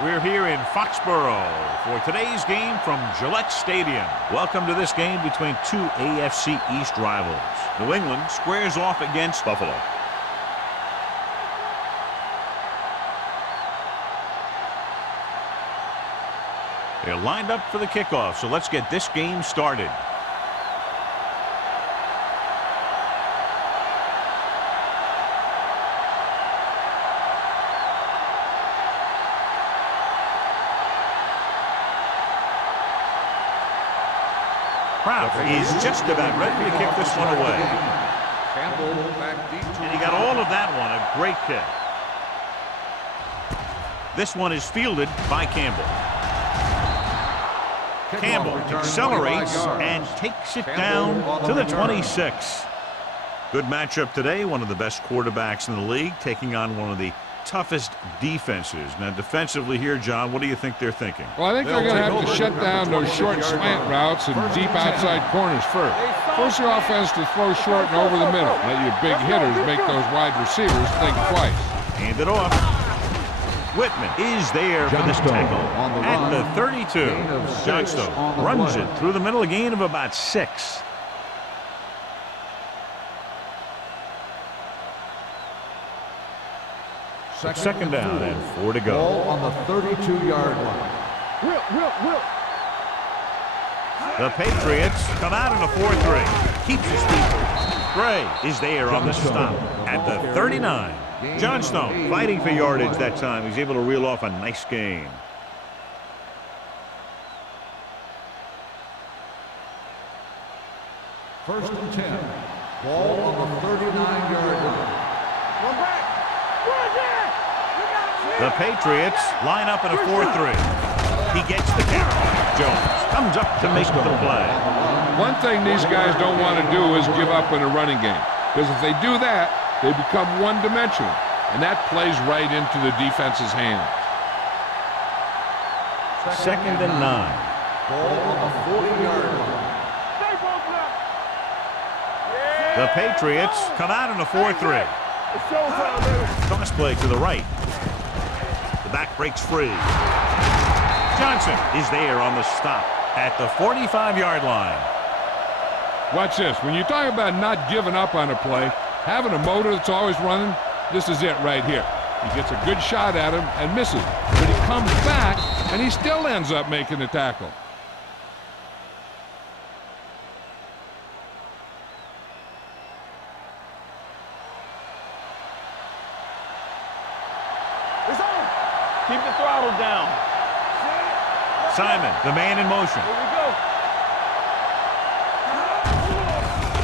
We're here in Foxborough for today's game from Gillette Stadium. Welcome to this game between two AFC East rivals. New England squares off against Buffalo. They're lined up for the kickoff, so let's get this game started. Is just about ready to kick this one away. And he got all of that one, a great kick. This one is fielded by Campbell. Campbell accelerates and takes it down to the 26. Good matchup today. One of the best quarterbacks in the league taking on one of the toughest defenses. Now, defensively here, John, what do you think they're thinking? Well, I think they're going to have to shut down those short slant routes and deep outside corners first. Force your offense to throw short and over the middle. Let your big hitters make those wide receivers think twice. Hand it off. Whitman is there for this tackle at the 32. Johnstone runs it through the middle, a gain of about 6. Second down and 4 to go. Ball on the 32-yard line. The Patriots come out in a 4-3. Keeps his feet. Gray is there on the stop at the 39. Johnstone fighting for yardage that time. He's able to reel off a nice gain. First and 10. Ball on the 39-yard line. The Patriots line up in a 4-3. He gets the carry. Jones comes up to make the play. One thing these guys don't want to do is give up in a running game. Because if they do that, they become one-dimensional. And that plays right into the defense's hands. Second and 9. Ball on the 40-yard line. The Patriots come out in a 4-3. Toss play to the right. The back breaks free. Johnson is there on the stop at the 45-yard line. Watch this. When you talk about not giving up on a play, having a motor that's always running, this is it right here. He gets a good shot at him and misses. But he comes back, and he still ends up making the tackle. Keep the throttle down. Simon, the man in motion. Here we go.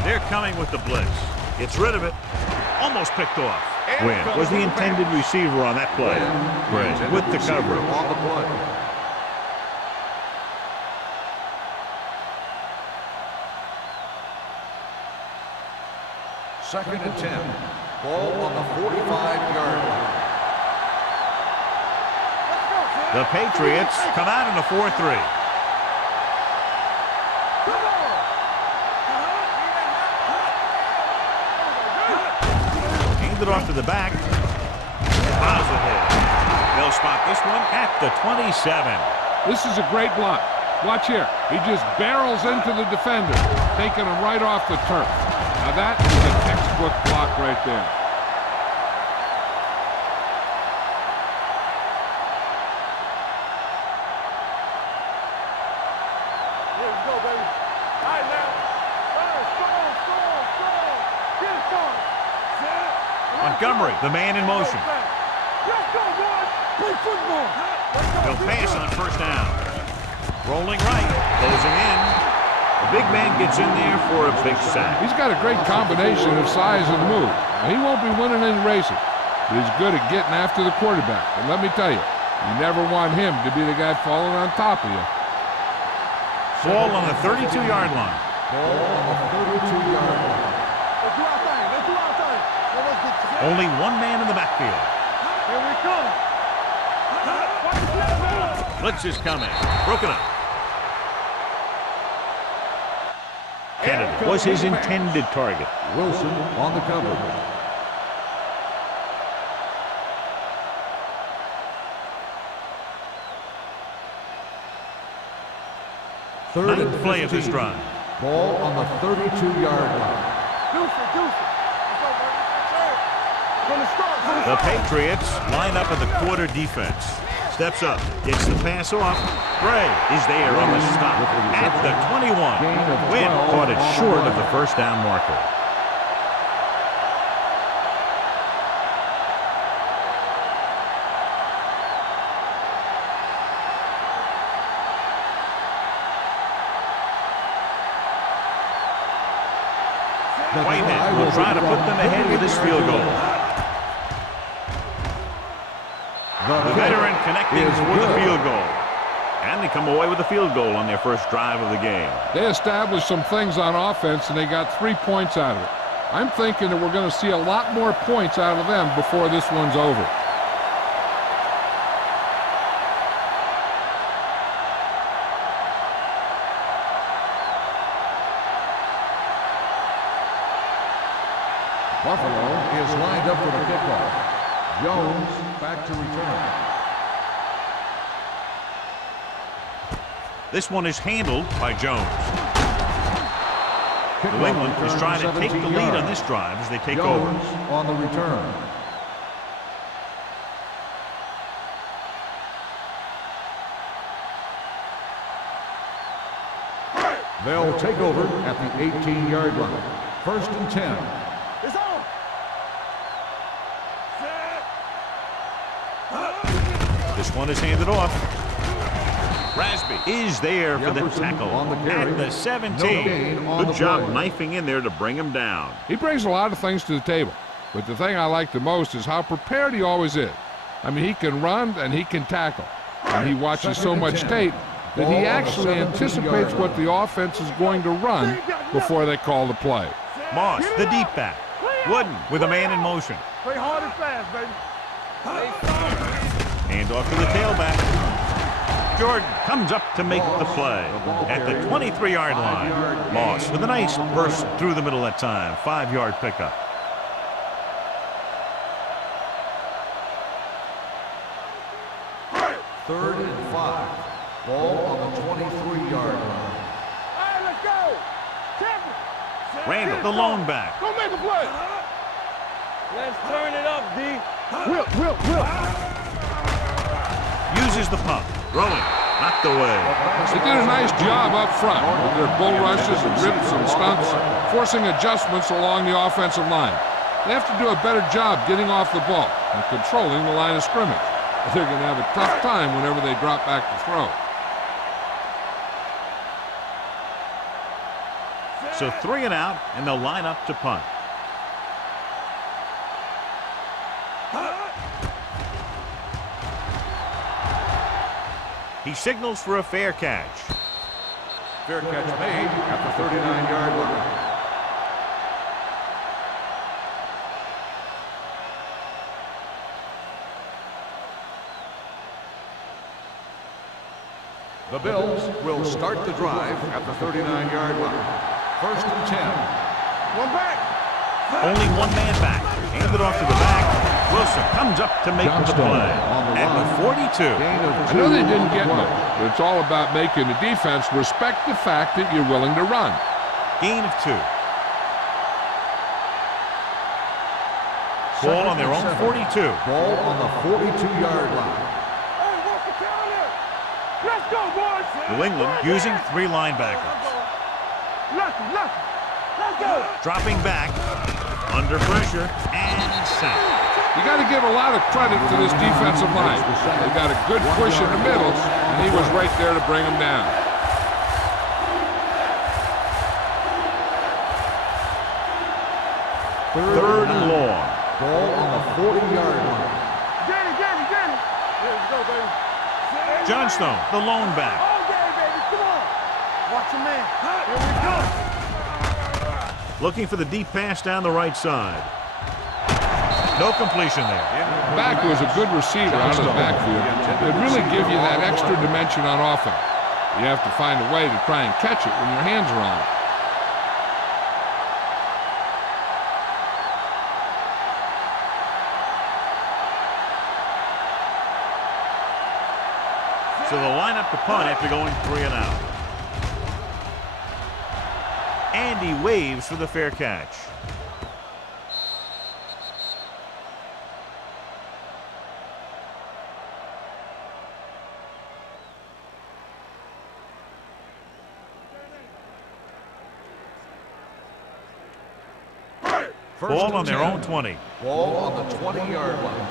They're coming with the blitz. Gets rid of it. Almost picked off. Wynn was the intended receiver on that play. Gray with the coverage. On the play. Second and 10. Ball on the 45-yard line. The Patriots come out in a 4-3. Hand it off to the back. Positive. They'll spot this one at the 27. This is a great block. Watch here. He just barrels into the defender, taking him right off the turf. Now that is a textbook block right there. Montgomery, the man in motion. He'll pass on first down. Rolling right, closing in. The big man gets in there for a big sack. He's got a great combination of size and move. Now, he won't be winning any races, but he's good at getting after the quarterback. And let me tell you, you never want him to be the guy falling on top of you. Ball on the 32-yard line. Ball on the 32-yard line. Only one man in the backfield. Here we come. Blitz is coming. Broken up. Kennedy was his intended target. Wilson on the cover. Ninth play of this drive. Ball on the 32-yard line. The Patriots line up in the quarter defense. Steps up, gets the pass off. Bray is there on the stop at the 21. Wynn caught it short of the first down marker. Whitehead will try to put them ahead with his field goal. The veteran connecting for the field goal. And they come away with a field goal on their first drive of the game. They established some things on offense, and they got 3 points out of it. I'm thinking that we're going to see a lot more points out of them before this one's over. Buffalo is lined up for the kickoff. Jones back to return. This one is handled by Jones. New England is trying to take the lead on this drive as they take over. On the return. They'll take over at the 18-yard line. 1st and 10. It's on. This one is handed off. Rasby is there for the tackle at the 17. Good job knifing in there to bring him down. He brings a lot of things to the table, but the thing I like the most is how prepared he always is. I mean, he can run and he can tackle, and he watches so much tape that he actually anticipates what the offense is going to run before they call the play. Moss, the deep back. Wooden with a man in motion. Play hard and fast, baby. Hand off to the tailback. Jordan comes up to make the play at the 23-yard line. Moss with a nice burst through the middle that time. 5-yard pickup. Third and 5. Ball on the 23-yard line. All right, let's go. Champion. Randall, the lone back. Go make a play. Let's turn it up, D. Whip. Uses the pump. Throwing. Knocked away. They did a nice job up front with their bull rushes and rips and stunts, forcing adjustments along the offensive line. They have to do a better job getting off the ball and controlling the line of scrimmage. They're going to have a tough time whenever they drop back to throw. So 3 and out, and they'll line up to punt. He signals for a fair catch. Fair catch made at the 39-yard line. The Bills will start the drive at the 39-yard line. 1st and 10. One back. Only one man back. Handed off to the back. Wilson comes up to make the play at the 42. I know they didn't get much, but it's all about making the defense respect the fact that you're willing to run. Gain of 2. Ball on their own 42. Ball on the 42-yard line. Hey, walk the counter. Let's go, boys. New England using 3 linebackers. Let's go. Dropping back, under pressure, and sacked. You got to give a lot of credit to this defensive line. They got a good push in the middle, and he was right there to bring them down. Third and long. Ball on the 40-yard line. Get it. Here we go, baby. Johnstone, the lone back. All day, baby. Come on. Watch your man. Here we go. Looking for the deep pass down the right side. No completion there. Back was a good receiver out of the backfield. It really give you that extra dimension on offense. You have to find a way to try and catch it when your hands are on it. So they'll line up to punt after going 3 and out. And he waves for the fair catch. Ball on their own 20. Ball on the 20-yard line.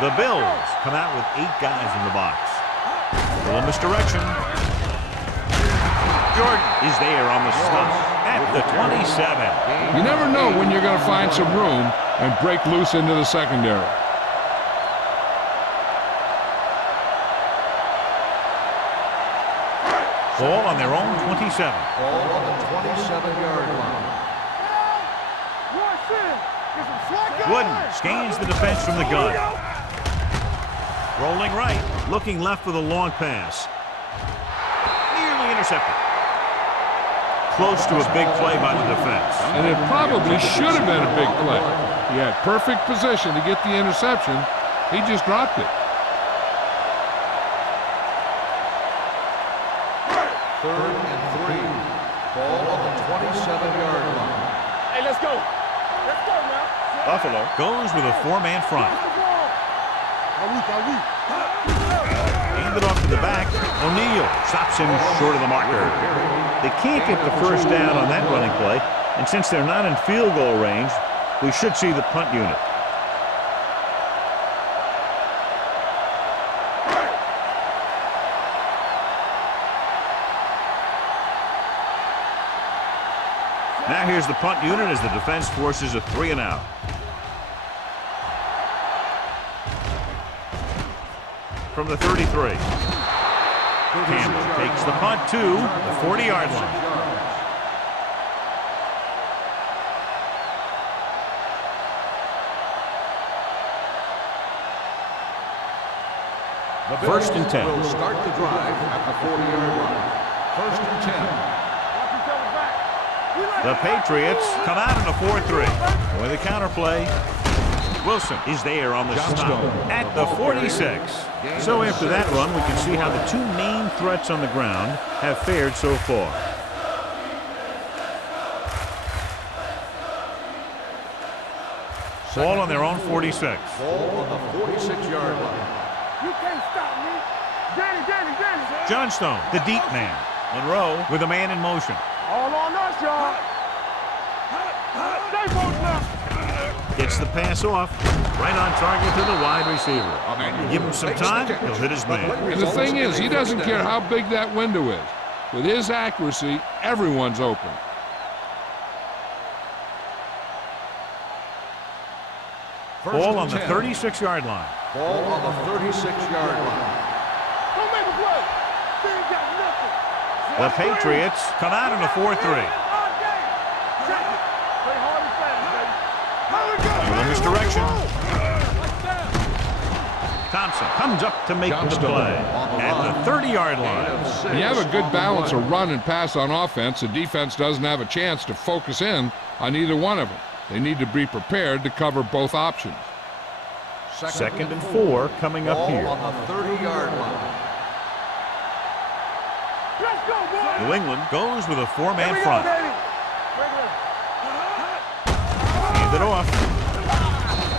The Bills come out with 8 guys in the box. Little misdirection. Jordan is there on the stop at the 27. You never know when you're going to find some room and break loose into the secondary. Ball on their own 27. Ball on the 27-yard line. Wooden scans the defense from the gun. Rolling right, looking left for the long pass. Nearly intercepted. Close to a big play by the defense. And it probably should have been a big play. He had perfect position to get the interception. He just dropped it. Third and 3. Ball on the 27-yard line. Hey, let's go. Let's go now. Buffalo goes with a 4-man front. Handed off to the back. O'Neal stops him short of the marker. They can't get the first down on that running play, and since they're not in field goal range, we should see the punt unit. Now here's the punt unit as the defense forces a 3-and-out. From the 33. Campbell takes the punt to the 40-yard line. First and 10. Will start the drive at the 40-yard line. First and 10. The Patriots come out in a 4-3. With a counterplay. Wilson is there on the stop at the 46. So after that run, we can see how the 2 main threats on the ground have fared so far. Ball on their own 46. Ball on the 46-yard line. You can't stop me. Danny. Johnstone, the deep man. Monroe with a man in motion. All on us, y'all. Stay close now. Gets the pass off. Right on target to the wide receiver. Give him some time, he'll hit his man. And the thing is, he doesn't care how big that window is. With his accuracy, everyone's open. Ball on the 36-yard line. Ball on the 36-yard line. Don't make a play. They ain't got nothing. The Patriots come out in a 4-3. Little misdirection. Thompson comes up to make the play at the 30-yard line. When you have a good balance of run and pass on offense, the defense doesn't have a chance to focus in on either one of them. They need to be prepared to cover both options. Second and 4 coming up here. On the 30-yard line. Let's go, boy. New England goes with a 4-man front. Hand it off.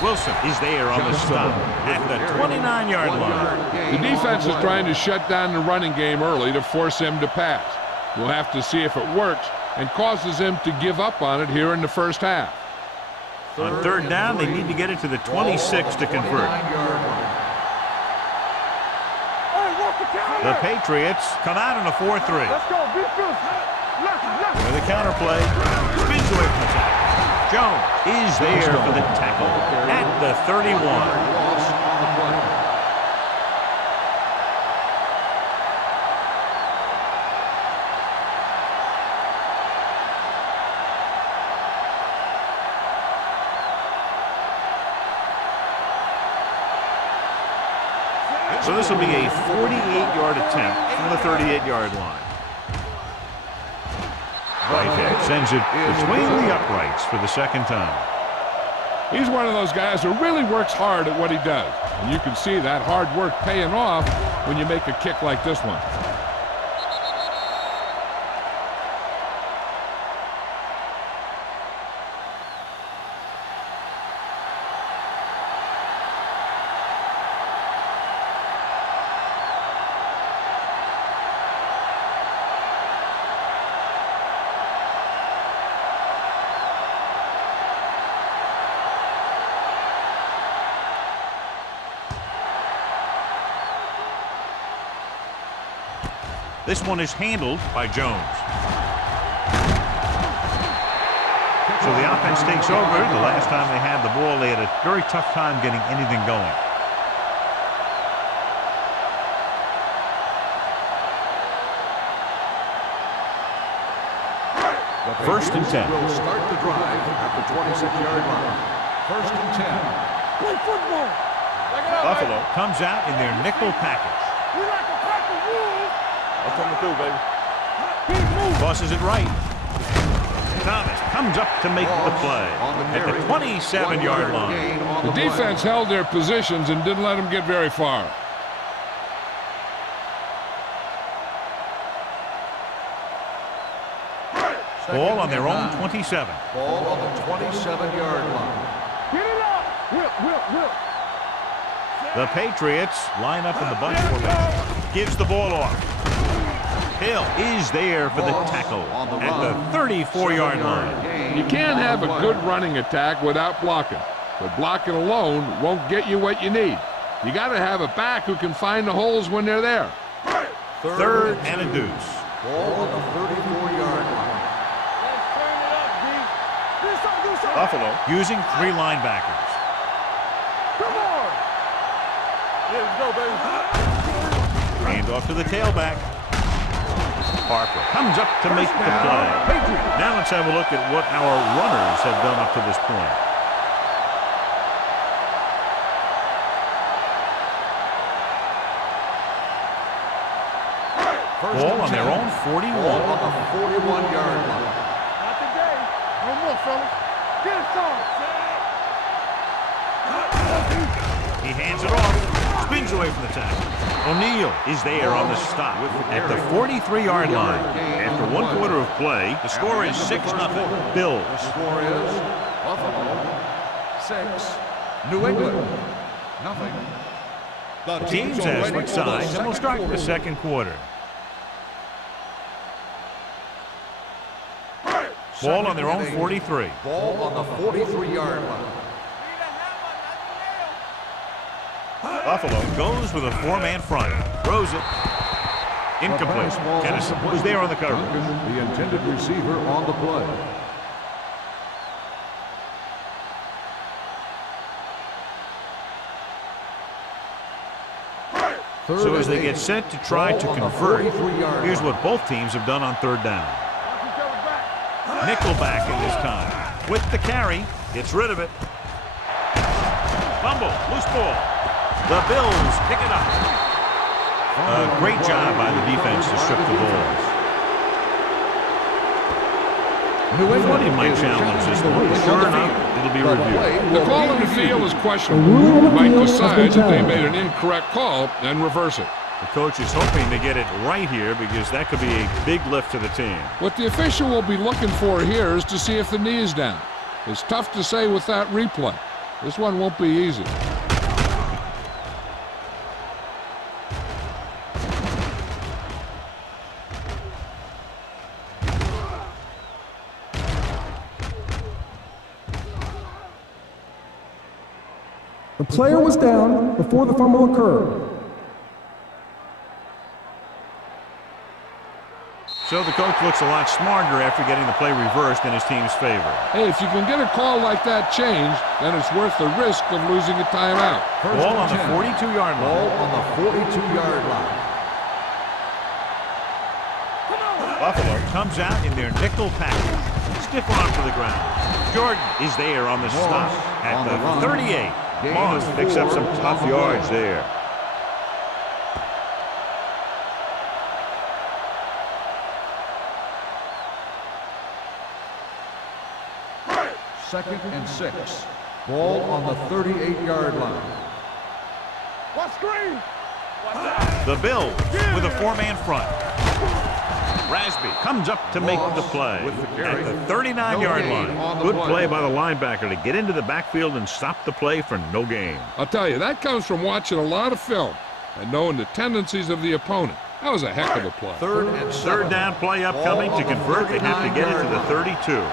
Wilson is there on the stop at the 29-yard line. The defense is trying to shut down the running game early to force him to pass. We'll have to see if it works and causes him to give up on it here in the first half. On third down, they need to get it to the 26 to convert. The Patriots come out in a 4-3. Let's go. Be fierce. With a counterplay, spins away from the tackle. Jones is there for the tackle at the 31. Loss on the play. So this will be a 48-yard attempt from the 38-yard line. Whitehead sends it between the uprights for the second time. He's one of those guys who really works hard at what he does. And you can see that hard work paying off when you make a kick like this one. This one is handled by Jones. So the offense takes over. The last time they had the ball, they had a very tough time getting anything going. First and 10. Will start the drive at the 26-yard line. First and 10. Play football. Buffalo comes out in their nickel package. We like a pack of wolves. I'm coming through, baby. Tosses it right. Thomas comes up to make the play at the 27-yard line. The defense held their positions and didn't let them get very far. Ball on their own 27. Ball on the 27-yard line. Get it up. Whip. The Patriots line up in the bunch formation. Gives the ball off. Hill is there for the tackle at the 34-yard line. You can't have a good running attack without blocking, but blocking alone won't get you what you need. You got to have a back who can find the holes when they're there. Third and a deuce. Ball on the 34-yard line. Let's turn it up, D. Do something. Buffalo using 3 linebackers. Come on. Yeah, let's go, baby. Hand off to the tailback. Parker comes up to make the play. Now let's have a look at what our runners have done up to this point. Ball on their own 41. Ball on the 41-yard line. Not today. No more, fellas. Get it on. He hands it off. Spins away from the tackle. O'Neal is there on the stop at the 43-yard line. After 1 quarter of play, the score is 6-0 Bills. The score is Buffalo 6, New England nothing. The teams have switched sides, and we'll start the second quarter. Ball on their own 43. Ball on the 43-yard line. Buffalo goes with a 4-man front. Throws it. Incomplete. Kennison was there on the cover. The intended receiver on the play. So as they get set to try to convert, here's what both teams have done on third down. Nickelback in this time. With the carry, gets rid of it. Fumble, loose ball. The Bills pick it up. A great job by the defense to strip the ball. New England might challenge this one. Sure enough, it'll be reviewed. The call in the field is questionable. They might decide that they made an incorrect call and reverse it. The coach is hoping to get it right here because that could be a big lift to the team. What the official will be looking for here is to see if the knee is down. It's tough to say with that replay. This one won't be easy. The player was down before the fumble occurred. So the coach looks a lot smarter after getting the play reversed in his team's favor. Hey, if you can get a call like that changed, then it's worth the risk of losing a timeout. Ball on the 42-yard line. Ball on the 42-yard line. Buffalo comes out in their nickel package. Stiff arm to the ground. Jordan is there on the stop at the 38. Moss picks up some tough yards there. Second and 6. Ball on the 38-yard line. What screen? The Bills with a 4-man front. Rasby comes up to make the play at the 39-yard line. Good play by the linebacker to get into the backfield and stop the play for no gain. I'll tell you, that comes from watching a lot of film and knowing the tendencies of the opponent. That was a heck of a play. Third down play upcoming. To convert, they have to get it to the 32.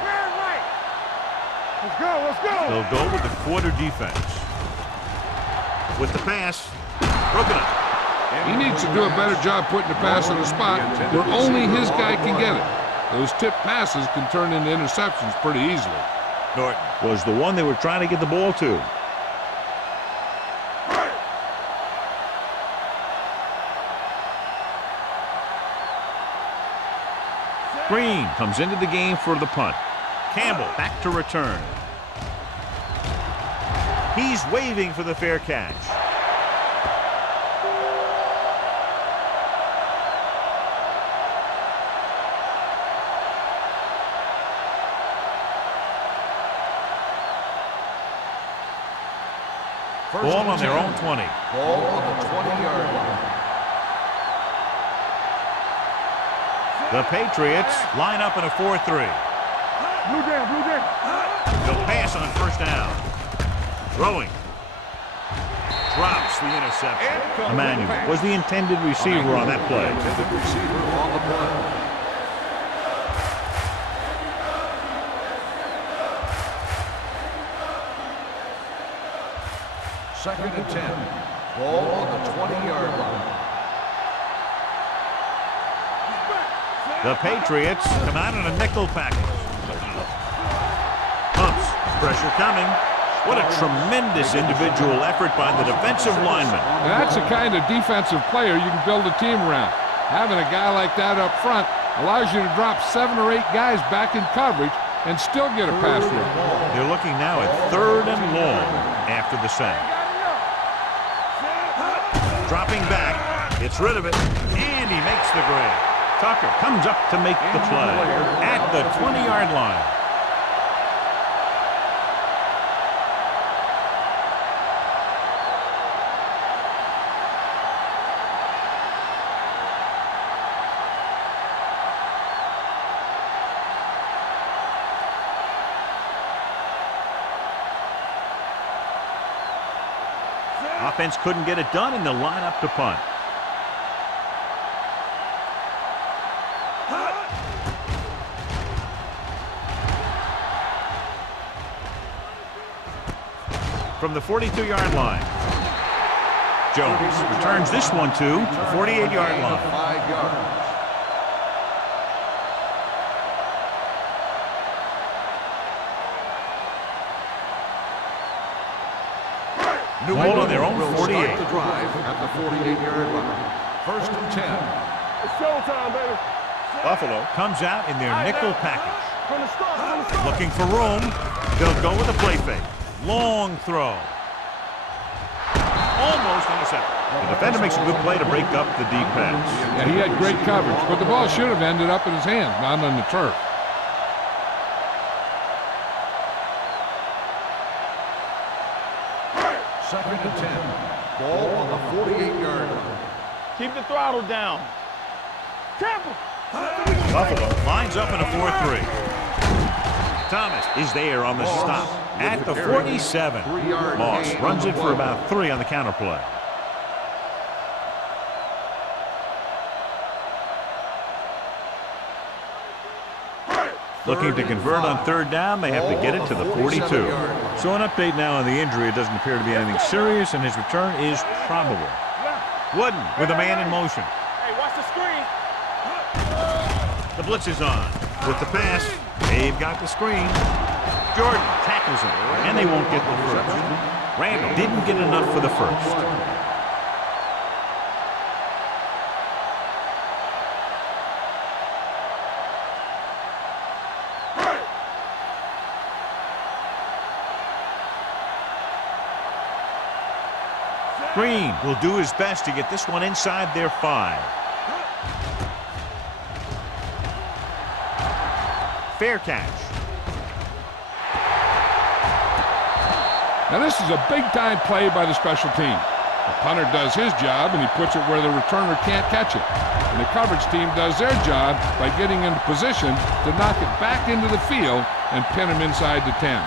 Let's go. They'll go with the quarter defense. With the pass, broken up. He needs to do a better job putting the pass in a spot where only his guy can get it. Those tip passes can turn into interceptions pretty easily. Norton was the one they were trying to get the ball to. Green comes into the game for the punt. Campbell back to return. He's waving for the fair catch. Ball on their own 20. Ball on the 20-yard line. The Patriots line up in a 4-3. Blue down. They'll pass on first down. Throwing. Drops the interception. Emmanuel was the intended receiver on that play. Intended receiver on the play. Second and 10. Ball on the 20-yard line. The Patriots come out in a nickel package. Pumps. Pressure coming. What a tremendous individual effort by the defensive lineman. That's the kind of defensive player you can build a team around. Having a guy like that up front allows you to drop 7 or 8 guys back in coverage and still get a pass rush. They're looking now at 3rd and long after the sack. Dropping back, gets rid of it, and he makes the grab. Tucker comes up to make the play at the 20-yard line. Offense couldn't get it done, and they'll line up to punt. From the 42-yard line. Jones returns this one to the 48-yard line. 5 yards. New ball on their own will 48. start the drive at the 48-yard line. First and 10. It's showtime, baby. Buffalo comes out in their nickel package. From the start. Looking for room. They'll go with a play fake. Long throw. Almost intercepted. The defender makes a good play to break up the deep pass. Yeah, he had great coverage, but the ball should have ended up in his hands, not on the turf. Second and 10. Ball on the 48-yard line. Keep the throttle down. Campbell. Buffalo lines up in a 4-3. Thomas is there on the stop at the 47. Moss runs it for about 3 on the counter play. Looking to convert on 3rd down, they have to get it to the 42. So an update now on the injury. It doesn't appear to be anything serious, and his return is probable. Wooden with a man in motion. Hey, watch the screen. The blitz is on. With the pass, they've got the screen. Jordan tackles him, and they won't get the first. Randall didn't get enough for the first. Green will do his best to get this one inside their 5. Fair catch. Now this is a big-time play by the special team. The punter does his job, and he puts it where the returner can't catch it. And the coverage team does their job by getting into position to knock it back into the field and pin him inside the 10.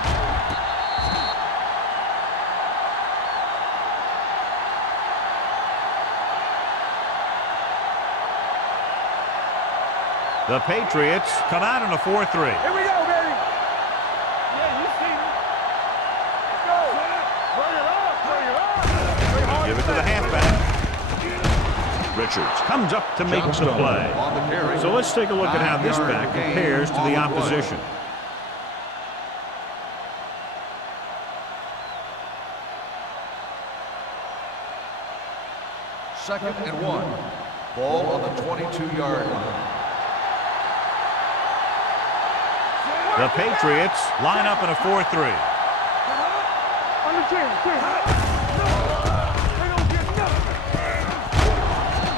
The Patriots come out in a 4-3. Here we go, baby. Yeah, you see me. Let's go. Bring it up. Bring it up. Give it to the halfback. Richards comes up to make the play. On the carry. So let's take a look at how this back compares to the opposition. Second and 1. Ball on the 22-yard line. The Patriots line up in a 4-3.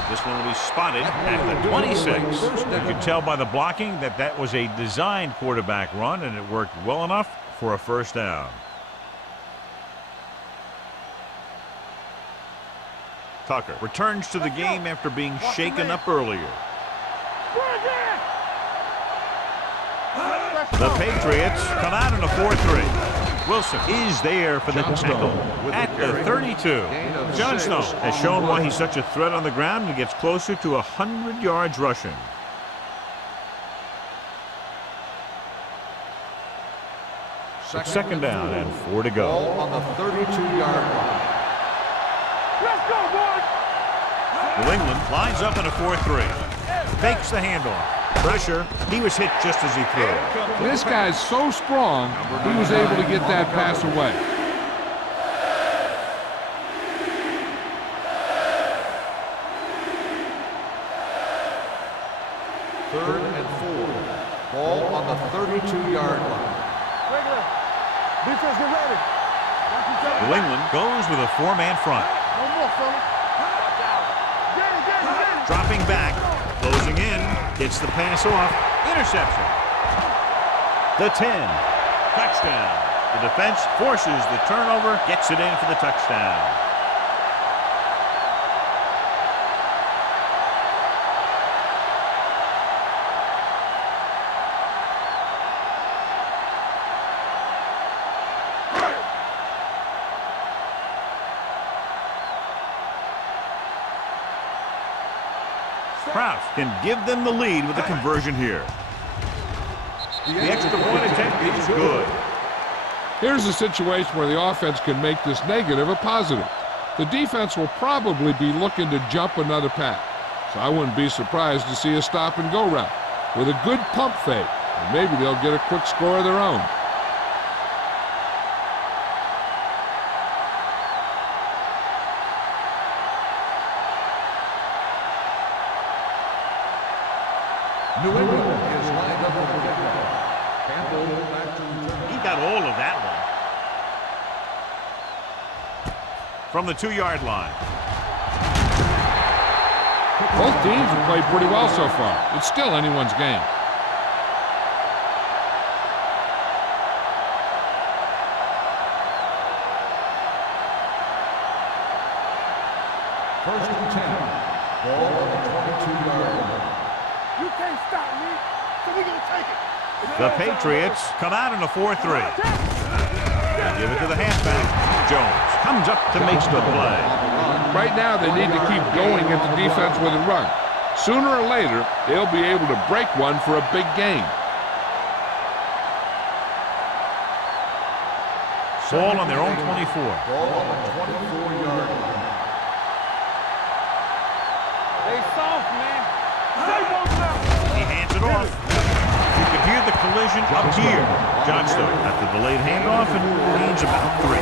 This one will be spotted at the 26. You can tell by the blocking that that was a designed quarterback run, and it worked well enough for a first down. Tucker returns to the game after being shaken up earlier. The Patriots come out in a 4-3. Wilson is there for the tackle at the 32. Johnstone has shown why he's such a threat on the ground and gets closer to 100 yards rushing. It's second down and 4 to go. Ball on the 32-yard line. Let's go, boys! New England lines up in a 4-3. Fakes the handoff. Pressure. He was hit just as he threw. This guy's so strong, he was able to get that pass away. Third and 4. Ball on the 32-yard line. Regular. Defense, get ready. New England goes with a 4-man front. No more, fella. Dropping back, closing in, gets the pass off, interception. The 10, touchdown. The defense forces the turnover, gets it in for the touchdown. Kraft can give them the lead with the conversion here. The extra point attempt is good. Here's a situation where the offense can make this negative a positive. The defense will probably be looking to jump another pass, so I wouldn't be surprised to see a stop-and-go route with a good pump fake, and maybe they'll get a quick score of their own. New England is lined up with the kickoff. Campbell back to return. He got all of that one. From the 2-yard line. Both teams have played pretty well so far. It's still anyone's game. First and 10. Ball on the 22-yard line. You can't stop me, so we're going to take it. The Patriots come out in a 4-3. They give it to the halfback. Jones comes up to make the play. Right now, they need to keep going at the defense with a run. Sooner or later, they'll be able to break one for a big gain. Ball on their own 24. Ball on the 24-yard line. They soft, man. He hands it off. You can hear the collision up here. Johnstone at the delayed handoff and gains about 3.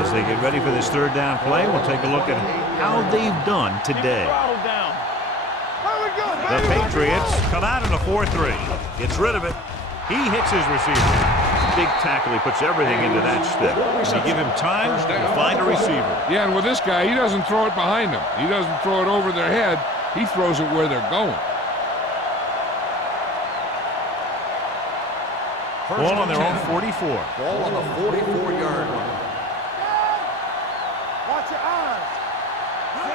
As they get ready for this third down play, we'll take a look at how they've done today. The Patriots come out in a 4-3. Gets rid of it. He hits his receiver. Big tackle. He puts everything into that step. You give him time to find a receiver. Yeah, and with this guy, he doesn't throw it behind them. He doesn't throw it over their head. He throws it where they're going. Ball on their own 44. Ball on the 44-yard line. Watch your eyes.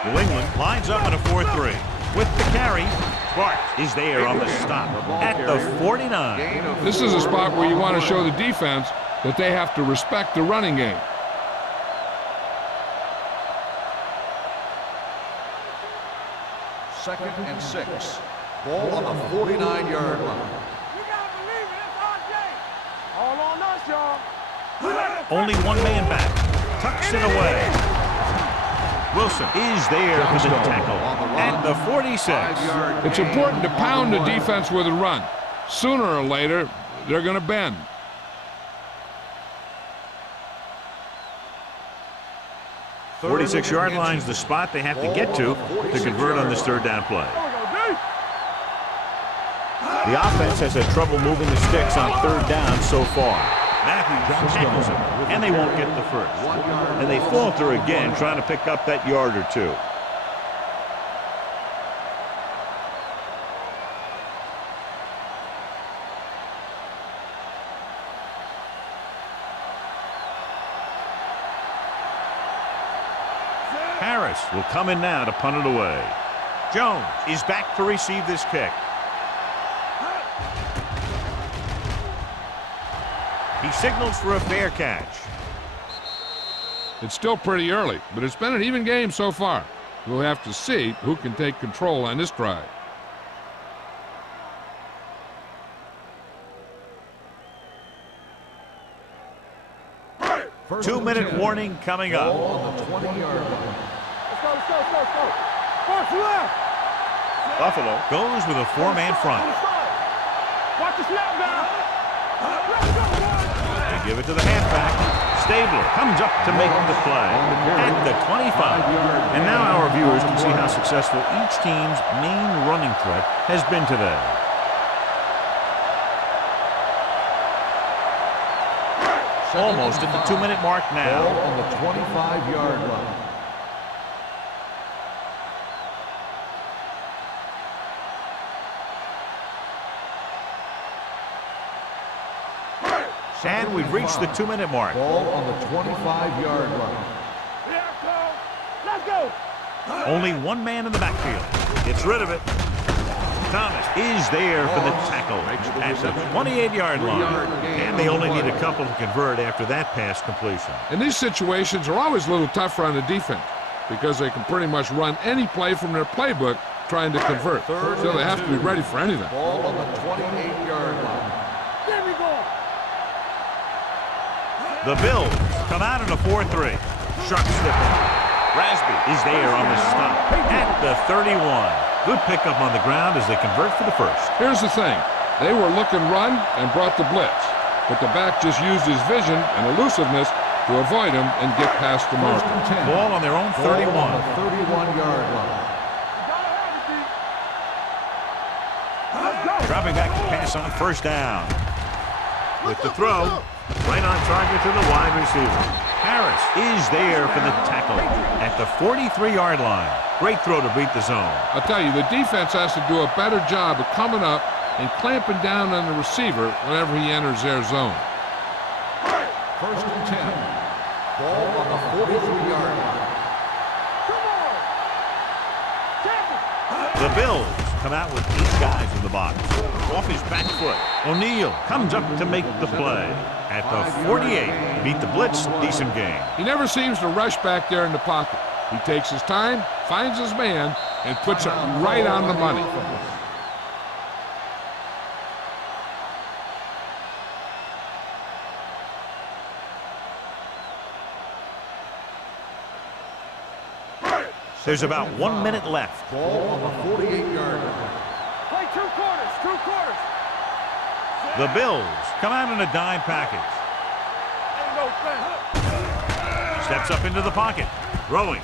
New England lines up in a 4-3. With the carry, Clark is there on the stop at the 49. This is a spot where you want to show the defense that they have to respect the running game. Second and 6. Ball on the 49-yard line. You got to believe it. It's RJ. Only one man back. Tucks it away. Wilson is there for the tackle at the 46. It's important to pound the defense with a run. Sooner or later, they're going to bend. The 46-yard line's the spot they have to get to convert on this third down play. The offense has had trouble moving the sticks on third down so far. Matthews tackles him, and they won't get the first. And they falter again, trying to pick up that yard or two. Harris will come in now to punt it away. Jones is back to receive this kick. He signals for a fair catch. It's still pretty early, but it's been an even game so far. We'll have to see who can take control on this drive. Two-minute warning coming up. On the 20-yard line. Let's go. First left. Buffalo goes with a four-man front. Watch the snap now. They give it to the halfback. Stabler comes up to make the play at the 25. And now our viewers can see how successful each team's main running threat has been today. Almost at the 2-minute mark now. Ball on the 25-yard line. And we've reached the 2-minute mark. Ball on the 25-yard line. Let's go. Only one man in the backfield. Gets rid of it. Thomas is there for the tackle at the 28-yard line. And they only need a couple to convert after that pass completion. And these situations are always a little tougher on the defense because they can pretty much run any play from their playbook trying to convert. So they have to be ready for anything. Ball on the 28-yard line. There we go. The Bills come out in a 4-3. Sharp snipper. Rasby is there on the stop at the 31. Good pickup on the ground as they convert for the first. Here's the thing. They were looking run and brought the blitz. But the back just used his vision and elusiveness to avoid him and get past the marker. Ball on their own 31. Ball on the 31-yard line. Dropping back to pass on first down. With the throw, right on target to the wide receiver. Harris is there for the tackle at the 43-yard line. Great throw to beat the zone. I'll tell you, the defense has to do a better job of coming up and clamping down on the receiver whenever he enters their zone. First and 10. Ball on the 43-yard line. The Bills come out with 8 guys in the box. Off his back foot, O'Neal comes up to make the play. At the 48, beat the blitz, decent game. He never seems to rush back there in the pocket. He takes his time, finds his man, and puts it right on the money. There's about 1 minute left. Ball on the 48-yard line. Play two quarters. The Bills come out in a dime package. Ain't no fence. Steps up into the pocket. Throwing.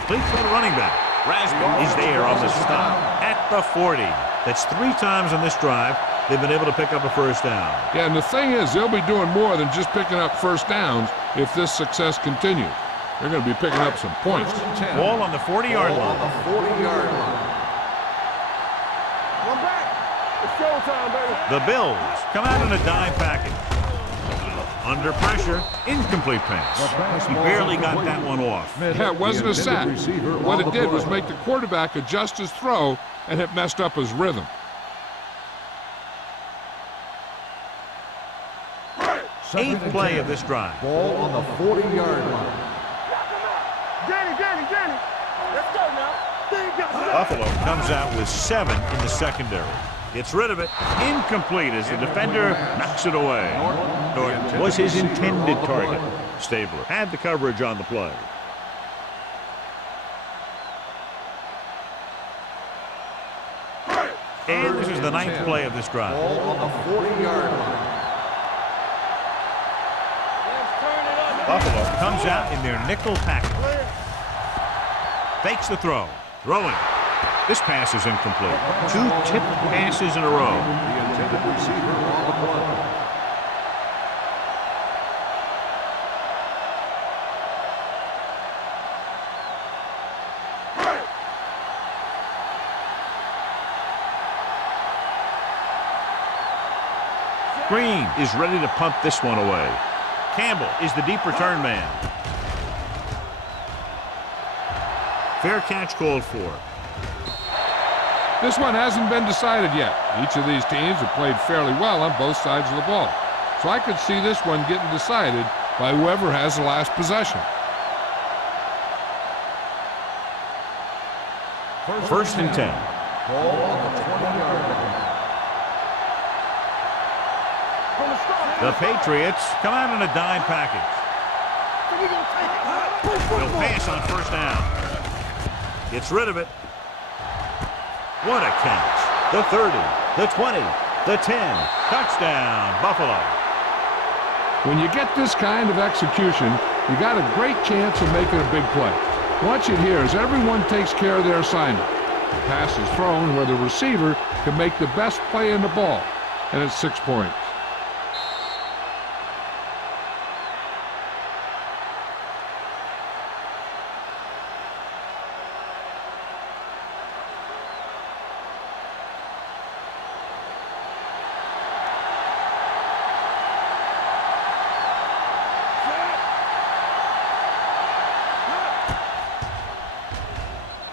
Complete to the running back. Rasby is there on the stop at the 40. That's 3 times on this drive they've been able to pick up a first down. Yeah, and the thing is, they'll be doing more than just picking up first downs if this success continues. They're going to be picking up some points. Ball on the 40-yard line. On the 40-yard line. One back. It's showtime, baby. The Bills come out in a dime package. Under pressure, incomplete pass. He barely got that one off. Yeah, it wasn't a sack. What it did was make the quarterback adjust his throw, and it messed up his rhythm. Eighth play of this drive. Ball on the 40-yard line. Danny. Let's go now. Buffalo comes out with 7 in the secondary. Gets rid of it. Incomplete as the defender knocks it away. Norton was his intended target. Stabler had the coverage on the play. And this is the 9th play of this drive. Ball on the 40-yard line. Buffalo comes out in their nickel package. Fakes the throw. Throwing. This pass is incomplete. 2 tipped passes in a row. The intended receiver on the play. Green is ready to punt this one away. Campbell is the deep return man. Fair catch called for. This one hasn't been decided yet. Each of these teams have played fairly well on both sides of the ball. So I could see this one getting decided by whoever has the last possession. First and 10. Ball on the 20-yard line. The Patriots come out in a dime package. They'll pass on first down. Gets rid of it. What a catch. The 30, the 20, the 10. Touchdown, Buffalo. When you get this kind of execution, you got a great chance of making a big play. Watch it here as everyone takes care of their assignment. The pass is thrown where the receiver can make the best play in the ball, and it's 6 points.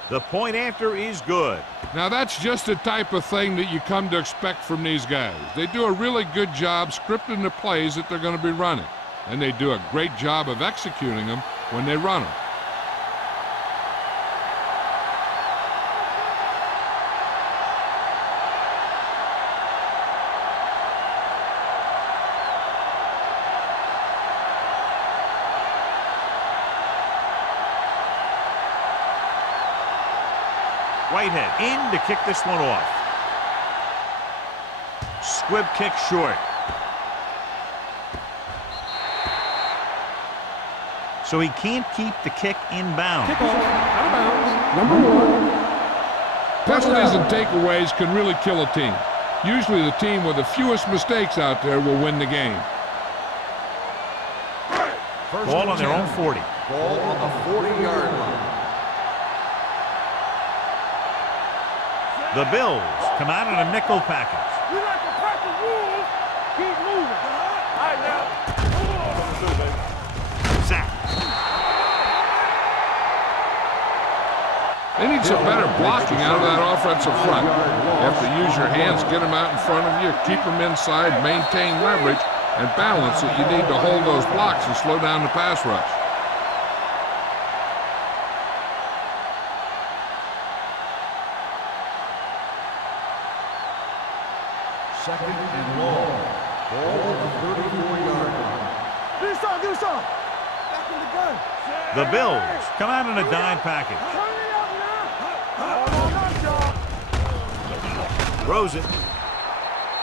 The point after is good. Now that's just the type of thing that you come to expect from these guys. They do a really good job scripting the plays that they're going to be running. And they do a great job of executing them when they run them. Whitehead in to kick this one off. Squib kick short. So he can't keep the kick inbound. Kickoff, out of bounds, number 1. Penalties and takeaways can really kill a team. Usually the team with the fewest mistakes out there will win the game. Ball on their own 40. Ball on the 40-yard line. The Bills come out in a nickel package. You like to practice rules, keep moving. All right, now. Sack. They need some better blocking out of that offensive front. You have to use your hands, get them out in front of you, keep them inside, maintain leverage, and balance that you need to hold those blocks and slow down the pass rush. Second and long. Ball on the 34-yard line. Do some. Back in the gun. The Bills come out in a dime package. Turn it up now. Throws it.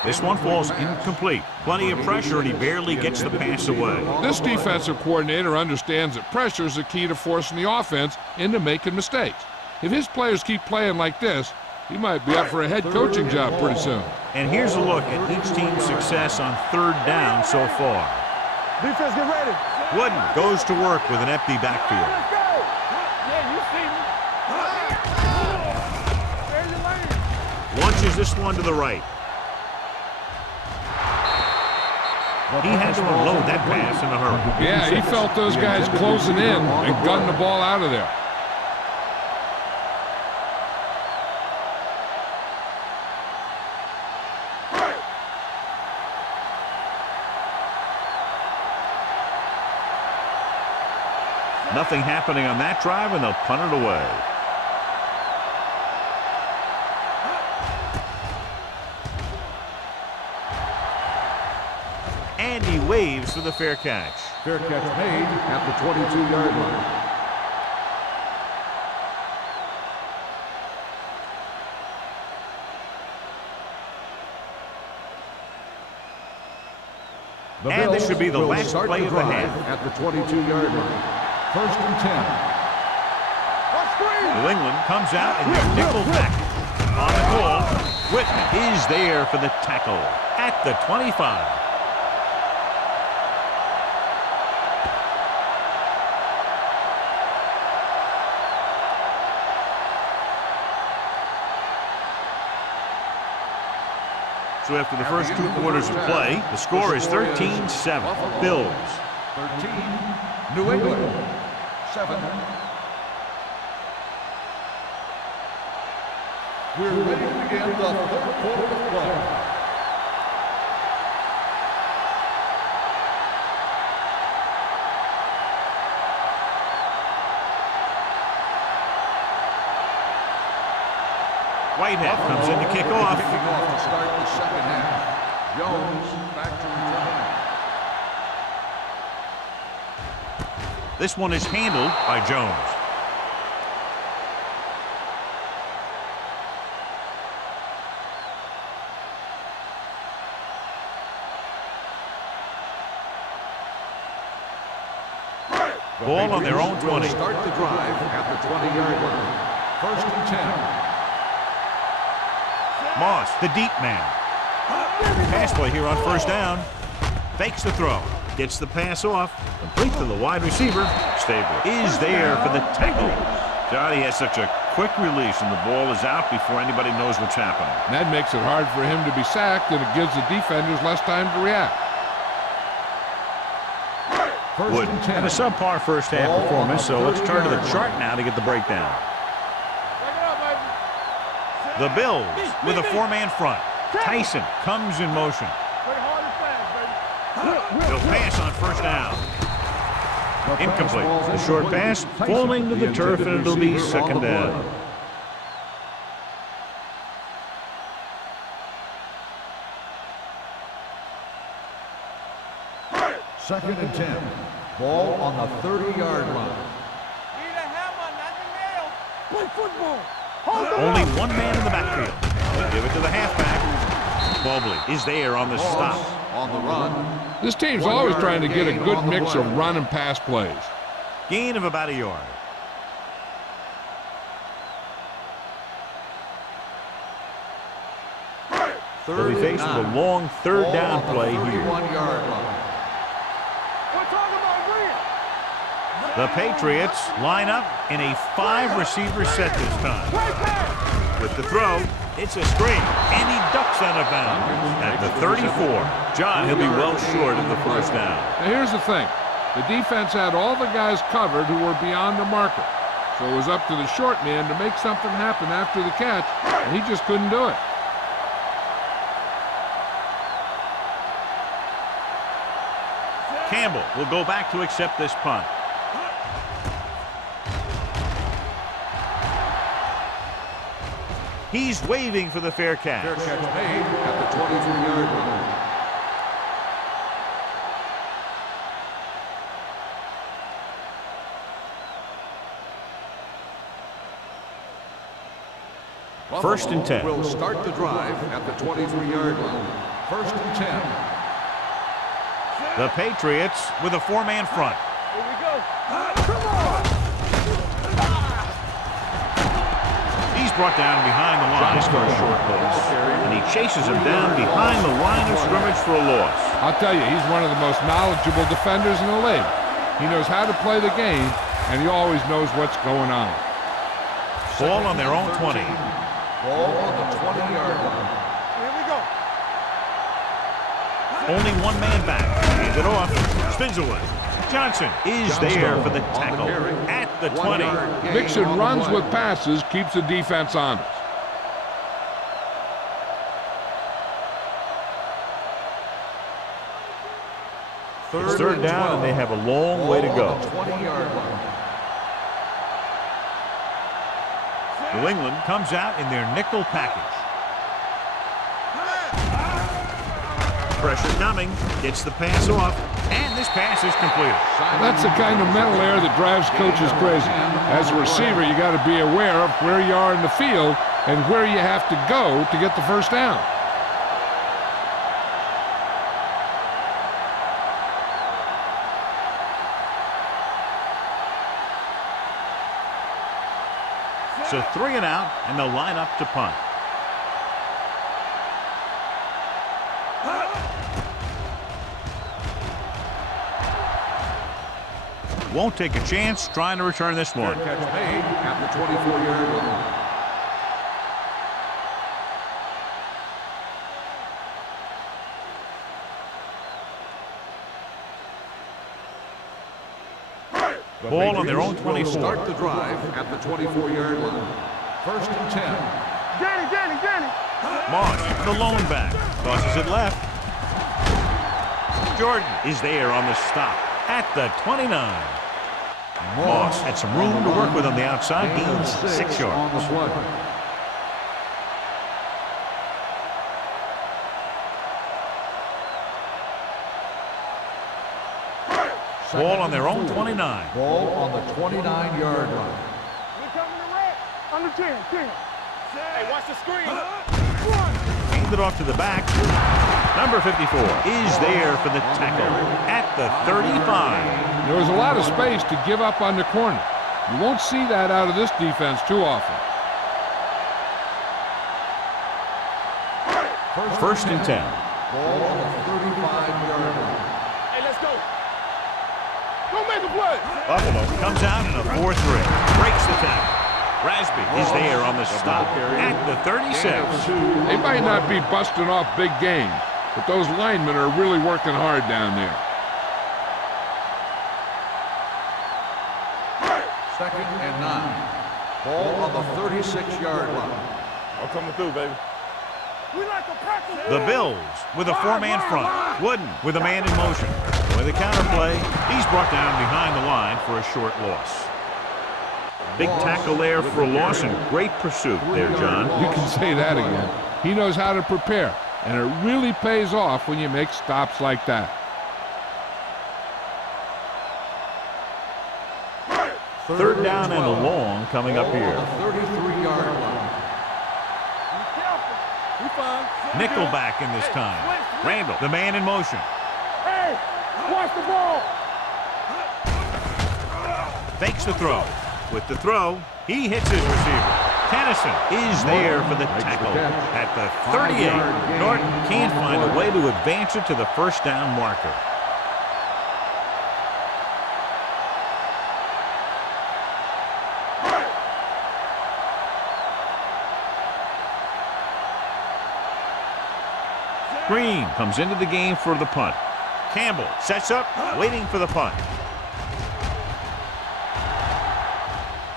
This one falls incomplete. Plenty of pressure, and he barely gets the pass away. This defensive coordinator understands that pressure is the key to forcing the offense into making mistakes. If his players keep playing like this, he might be up for a head coaching job pretty soon. And here's a look at each team's success on third down so far. Defense, get ready. Wooden goes to work with an empty backfield. Let's go. Yeah, you see me. There's your lane. Launches this one to the right. He had to unload that pass in a hurry. Yeah, he felt those guys closing in and gunned the ball out of there. Nothing happening on that drive, and they'll punt it away. waves for the fair catch. Fair catch made at the 22-yard line. And this should be the last play of the half. At the 22-yard line. 1st and 10. New England comes out in their nickel back. On the goal, Whitman is there for the tackle at the 25. So after the first 2 quarters of play, the score is 13-7. Bills. 13. New England. 7. We're ready to begin the 3rd quarter of play. Whitehead comes in to kick off. Kicking off to start the second half. Jones back to return. This one is handled by Jones. Ball on their own 20. Start the drive at the 20-yard line. 1st and 10. Moss, the deep man. Pass play here on 1st down. Fakes the throw. Gets the pass off. Complete to the wide receiver. Stable is there for the tackle. Johnny has such a quick release and the ball is out before anybody knows what's happening. That makes it hard for him to be sacked, and it gives the defenders less time to react. Wood had a subpar first half performance, so let's turn to the chart now to get the breakdown. The Bills with a 4-man front. Tyson comes in motion. They'll pass on 1st down. Incomplete. The short pass falling to the turf, and it'll be 2nd down. Second and 10. Ball on the 30-yard line. Play football. Only 1 man in the backfield. They give it to the halfback. Mobley is there on the stop. On the run. This team's always trying to get a good mix of run and pass plays. Gain of about a yard. They'll be faced with a long 3rd down play here. The Patriots line up in a 5-receiver set this time. With the throw, it's a screen, and he ducks out of bounds at the 34. John, he'll be well short of the 1st down. Now here's the thing. The defense had all the guys covered who were beyond the marker. So it was up to the short man to make something happen after the catch, and he just couldn't do it. Campbell will go back to accept this punt. He's waving for the fair catch. Fair catch made at the 23-yard line. First and 10. Will start the drive at the 23-yard line. 1st and 10. The Patriots with a 4-man front. Here we go. Come on! He's brought down behind the line for a short loss. And he chases him down behind the line of scrimmage for a loss. I'll tell you, he's one of the most knowledgeable defenders in the league. He knows how to play the game, and he always knows what's going on. Ball on their own 20. Ball on the 20-yard line. Here we go. Only 1 man back. Hands it off. Spins away. Johnson is there for the tackle at the 20. Mixing runs with passes keeps the defense honest. It's 3rd down, and they have a long way to go. 20-yard line. New England comes out in their nickel package. Pressure coming. Gets the pass off. And this pass is completed. That's the kind of mental error that drives coaches crazy. As a receiver, you got to be aware of where you are in the field and where you have to go to get the first down. So 3 and out, and they'll line up to punt. Won't take a chance trying to return this one. Fair catch made at the 24-yard line. Ball on their own 24. Start the drive at the 24-yard line. 1st and 10. Danny. Moss, the lone back, tosses it left. Jordan is there on the stop at the 29. Moss had some room to work with on the outside. Gains 6 yards. On the play. Ball on their own 29. Ball on the 29-yard line. We coming to red. On the 10. Hey, watch the screen. Hand it off to the back. Number 54 is there for the tackle at the 35. There was a lot of space to give up on the corner. You won't see that out of this defense too often. 1st and 10. Ball on the 35-yard line. Hey, let's go. Don't make a play. Buffalo comes out in a 4-3. Breaks the tackle. Rasby is there on the stop at the 36. They might not be busting off big games, but those linemen are really working hard down there. 2nd and 9. Ball on the 36-yard line. I'm coming through, baby. We like to practice. The Bills with a 4-man front. Wooden with a man in motion. With a counterplay, he's brought down behind the line for a short loss. Big tackle there for a loss and great pursuit there, John. You can say that again. He knows how to prepare, and it really pays off when you make stops like that. 3rd down and a long coming up here. 33-yard line. We fine. Nickelback in this time. Randall, the man in motion. Hey, watch the ball. Fakes the throw. With the throw, he hits his receiver. Tennyson is there for the tackle at the 38. Norton can't find a way to advance it to the first down marker. Green comes into the game for the punt. Campbell sets up, waiting for the punt.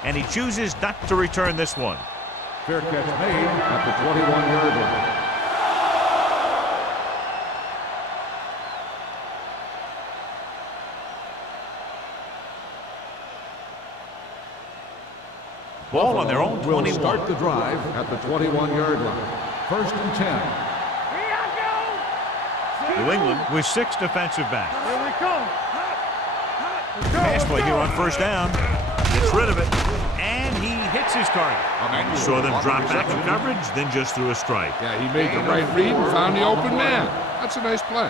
And he chooses not to return this one. Fair catch made at the 21-yard line. Ball on their own 21. Will start the drive at the 21-yard line. 1st and 10. Here I go. New England with 6 defensive backs. Here we come. Pass play here on 1st down. Gets rid of it, and he hits his target. You saw them drop back in coverage, then just threw a strike. Yeah, he made the right read and found the open man. That's a nice play.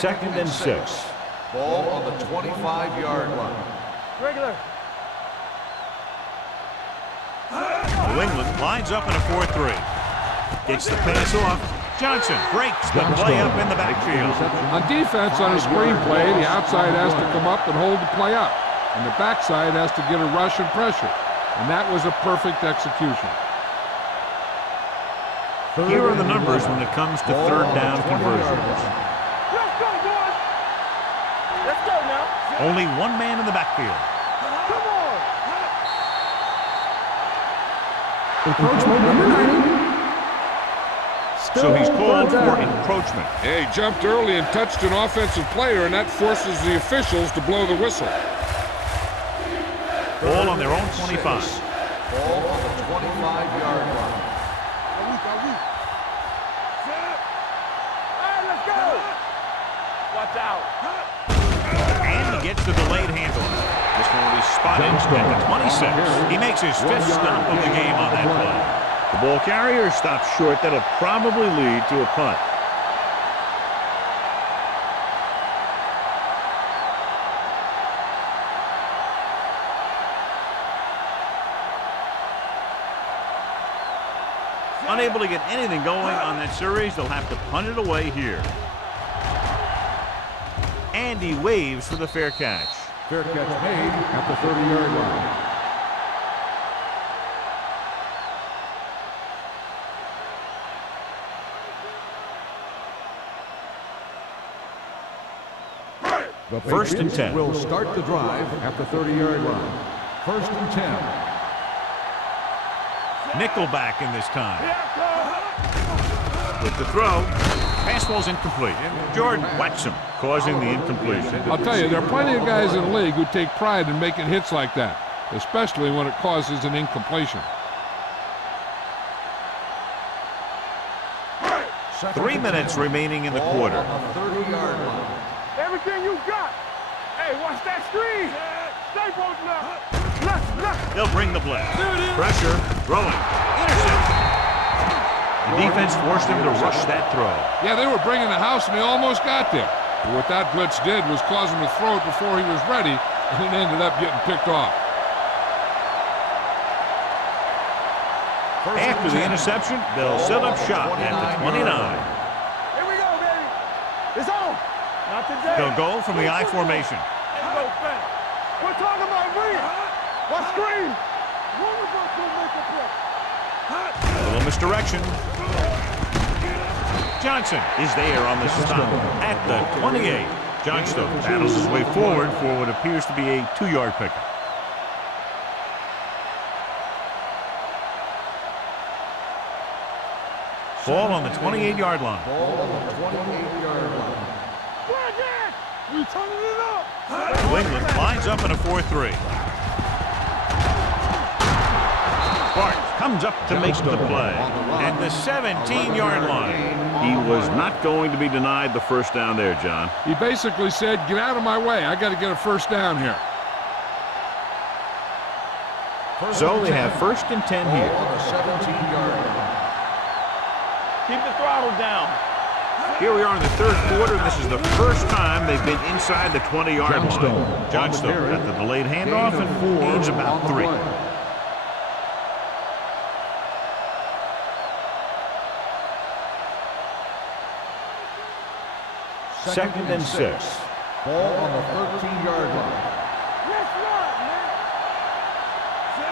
Second and 6. Ball on the 25-yard line. Regular. New England lines up in a 4-3. Gets the pass off. Johnson breaks the play up in the backfield. On defense, on a screen play, the outside has to come up and hold the play up, and the backside has to get a rush and pressure, and that was a perfect execution. Here are the numbers when it comes to 3rd down conversions. Let's go, boys. Let's go now. Only one man in the backfield. Come on. Encroachment number 90. So he's called for encroachment. Yeah, he jumped early and touched an offensive player, and that forces the officials to blow the whistle. Ball on their own 25. Ball on the 25-yard line. Let's go. Watch out. And he gets the delayed handoff. This one will be spotted at the 26. He makes his fifth stop of the game on that play. The ball carrier stops short. That'll probably lead to a punt. Unable to get anything going on that series, they'll have to punt it away here. And he waves for the fair catch. Fair catch made at the 30-yard line. The First and 10. Will start the drive at the 30-yard line. First and 10. Nickelback in this time. With the throw. Fastball's incomplete. Jordan Wexham causing the incompletion. I'll tell you, there are plenty of guys in the league who take pride in making hits like that, especially when it causes an incompletion. 3 minutes remaining in the quarter. 30-yard line. Everything you got. Hey, watch that screen. Stay posted up. Left. They'll bring the blitz. Pressure, throwing, interception. The defense forced him to rush that throw. Yeah, they were bringing the house, and they almost got there. But what that blitz did was cause him to throw it before he was ready, and it ended up getting picked off. After the interception, they'll set up shop at the 29. Here we go, baby. It's on. Not today. They'll go from the I formation. Let's go fast. We're talking about read. What screen? One of us will make a play. A little misdirection. Johnson is there on the stop at the 28. Johnstone battles his way forward for what appears to be a 2-yard pickup. Ball on the 28-yard line. Ball on the 28-yard line. We turning it up. New England lines up in a 4-3. Bart comes up to make the play at the 17-yard line. He was not going to be denied the first down there, John. He basically said, get out of my way. I got to get a first down here. So they have first and 10 here. Ball on the 17-yard line. Keep the throttle down. Here we are in the third quarter. This is the first time they've been inside the 20-yard line. Johnstone at the delayed handoff and gains about 3. Second and 6. Ball on the 13-yard line.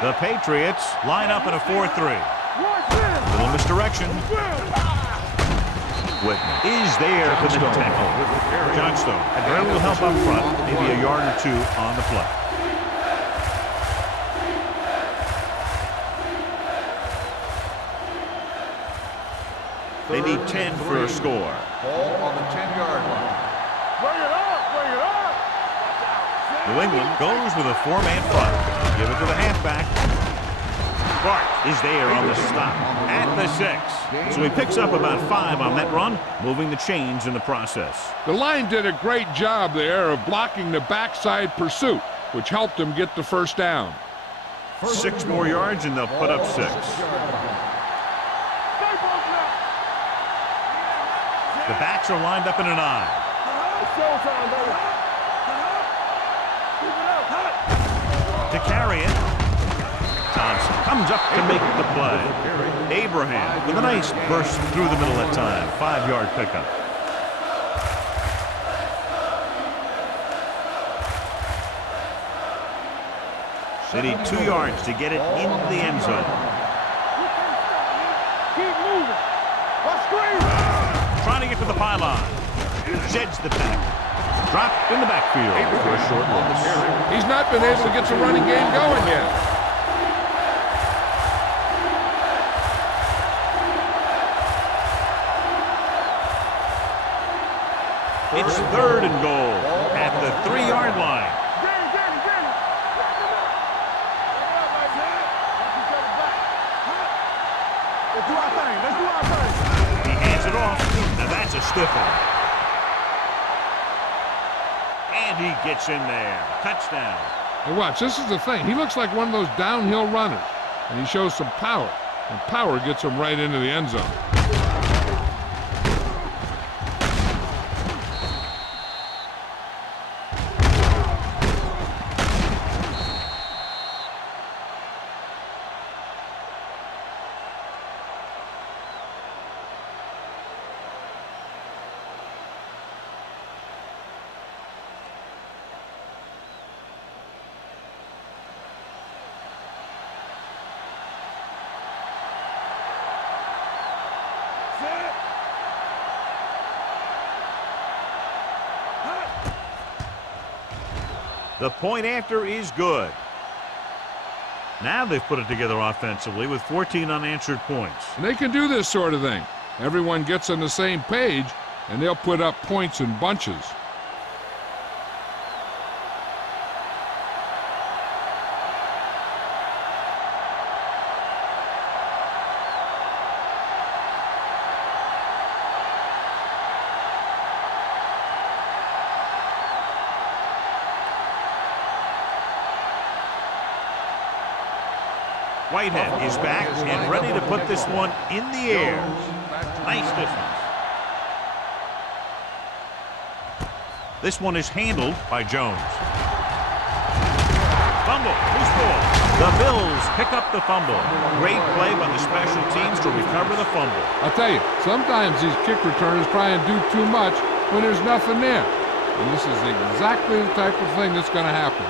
The Patriots line up in a 4-3. Little misdirection. Whitman is there for the tackle. Johnstone had very little help up front, maybe a yard or 2 on the play. They need 10 for a score. Ball on the 10-yard line. Bring it up. New England goes with a 4-man front. Give it to the halfback. Bart is there on the stop at the 6. So he picks up about 5 on that run, moving the chains in the process. The line did a great job there of blocking the backside pursuit, which helped them get the first down. 6 more yards and they'll put up 6. The backs are lined up in an I. Showtime, baby. Keep it up. To carry it, Thompson comes up to make the play. Abraham with a nice burst through the middle that time. 5-yard pickup. They need 2 yards to get it into the end zone. Keep moving. Let's scream. Trying to get to the pylon. Zeds the tackle. Dropped in the backfield for a short loss. He's not been able to get the running game going yet. It's 3rd and goal at the 3-yard line. stiffened. And he gets in there. Touchdown. Hey, watch, this is the thing. He looks like one of those downhill runners, and he shows some power. And power gets him right into the end zone. The point after is good. Now they've put it together offensively with 14 unanswered points. And they can do this sort of thing. Everyone gets on the same page, and they'll put up points in bunches. Whitehead is back and ready to put this one in the air. Nice distance. This one is handled by Jones. Fumble, loose ball. The Bills pick up the fumble. Great play by the special teams to recover the fumble. I'll tell you, sometimes these kick returners try and do too much when there's nothing there. And this is exactly the type of thing that's going to happen.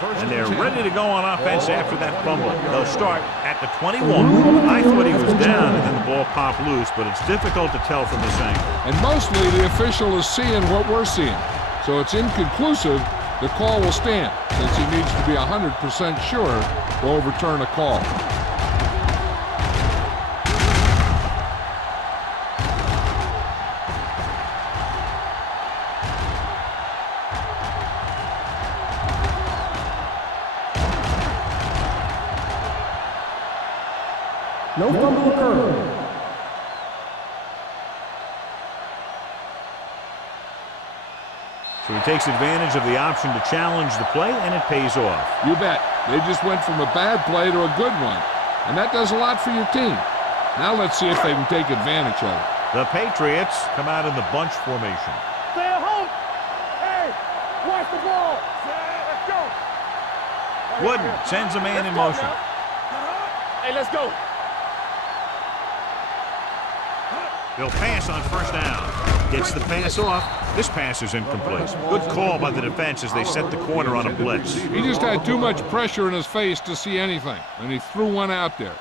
And they're ready to go on offense after that fumble. They'll start at the 21. I thought he was down and then the ball popped loose, but it's difficult to tell from this angle. And mostly the official is seeing what we're seeing. So it's inconclusive. The call will stand since he needs to be 100% sure to overturn a call. No fumble occurred. So he takes advantage of the option to challenge the play, and it pays off. You bet. They just went from a bad play to a good one. And that does a lot for your team. Now let's see if they can take advantage of it. The Patriots come out in the bunch formation. Stay at home. Hey, watch the ball. Let's go. Wooden sends a man in motion. Hey, let's go. He'll pass on first down. Gets the pass off. This pass is incomplete. Good call by the defense as they set the corner on a blitz. He just had too much pressure in his face to see anything, and he threw one out there.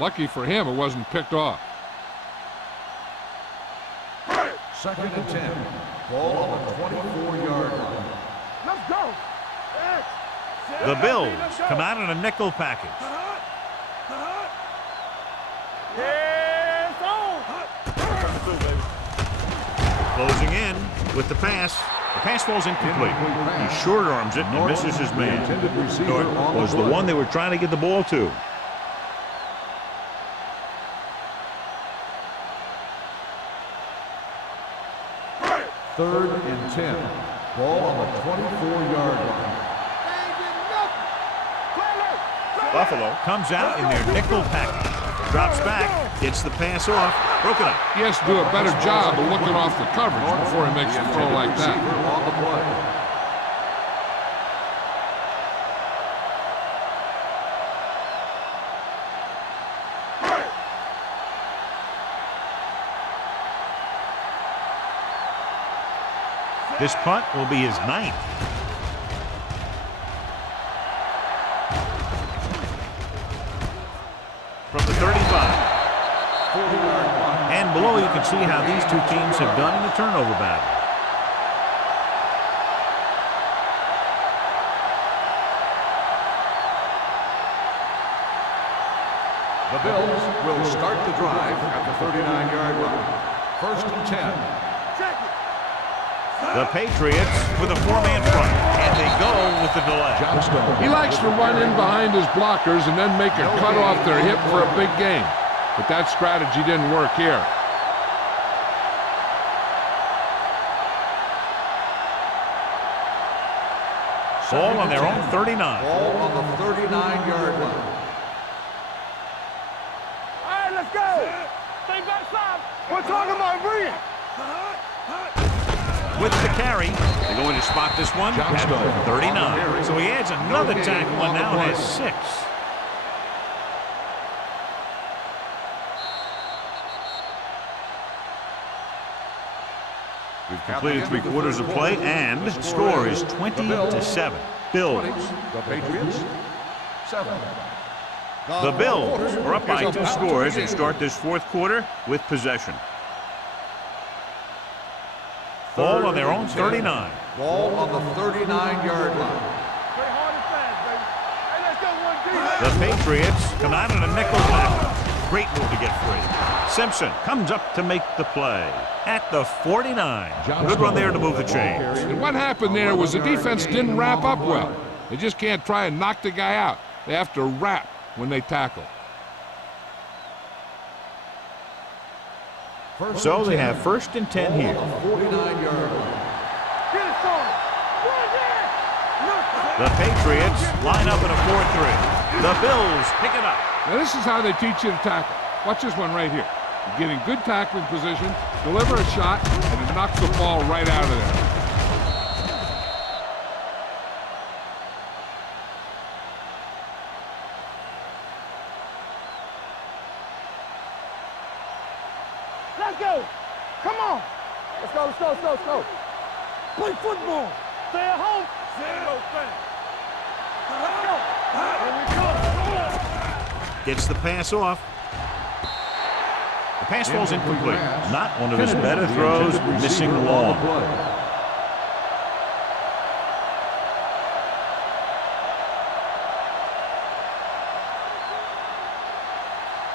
Lucky for him, it wasn't picked off. 2nd and 10. Ball on the 24-yard line. Let's go. The Bills come out in a nickel package. Closing in with the pass. The pass falls incomplete. He short arms it and misses his man. Norton was the one they were trying to get the ball to. Third and 10. Ball on the 24-yard line. Buffalo comes out in their nickel package. Drops back, gets the pass off, broken up. He has to do a better job of looking off the coverage before he makes a throw like that. On the play. This punt will be his 9th. From the 35. And below you can see how these two teams have done in the turnover battle. The Bills will start the drive at the 39-yard line. 1st and 10. The Patriots with a 4-man front, and they go with the delay. He likes to run in behind his blockers and then make a cut off their hip for a big gain. But that strategy didn't work here. Ball on their own 39. Ball on the 39-yard line. All right, let's go. Stay back side. We're talking about bringing. With the carry, they're going to spot this one at 39. So he adds another tackle and now has 6. We've completed 3 quarters of play, and the score is 20-7. Bills. The Patriots, 7. The Bills are up by 2 scores and start this 4th quarter with possession. Ball on their own 39. Ball on the 39-yard line. Play hard and fast, baby. Hey, let's go 1 deep. The Patriots come out in a nickel back. Great move to get free. Simpson comes up to make the play at the 49. Good run there to move the chains. And what happened there was the defense didn't wrap up well. They just can't try and knock the guy out. They have to wrap when they tackle. So they have 1st and 10 here. 49-yard line. Get it started. Run there. The Patriots line up in a 4-3. The Bills pick it up. Now this is how they teach you to tackle. Watch this one right here. You get in good tackling position, deliver a shot, and it knocks the ball right out of there. Let's go. Come on. Let's go, let's go, let's go, let's go. Play football. Stay at home. Zero thing. Let's go. Here we go. Gets the pass off. The pass falls incomplete. Not one of his better throws, missing long.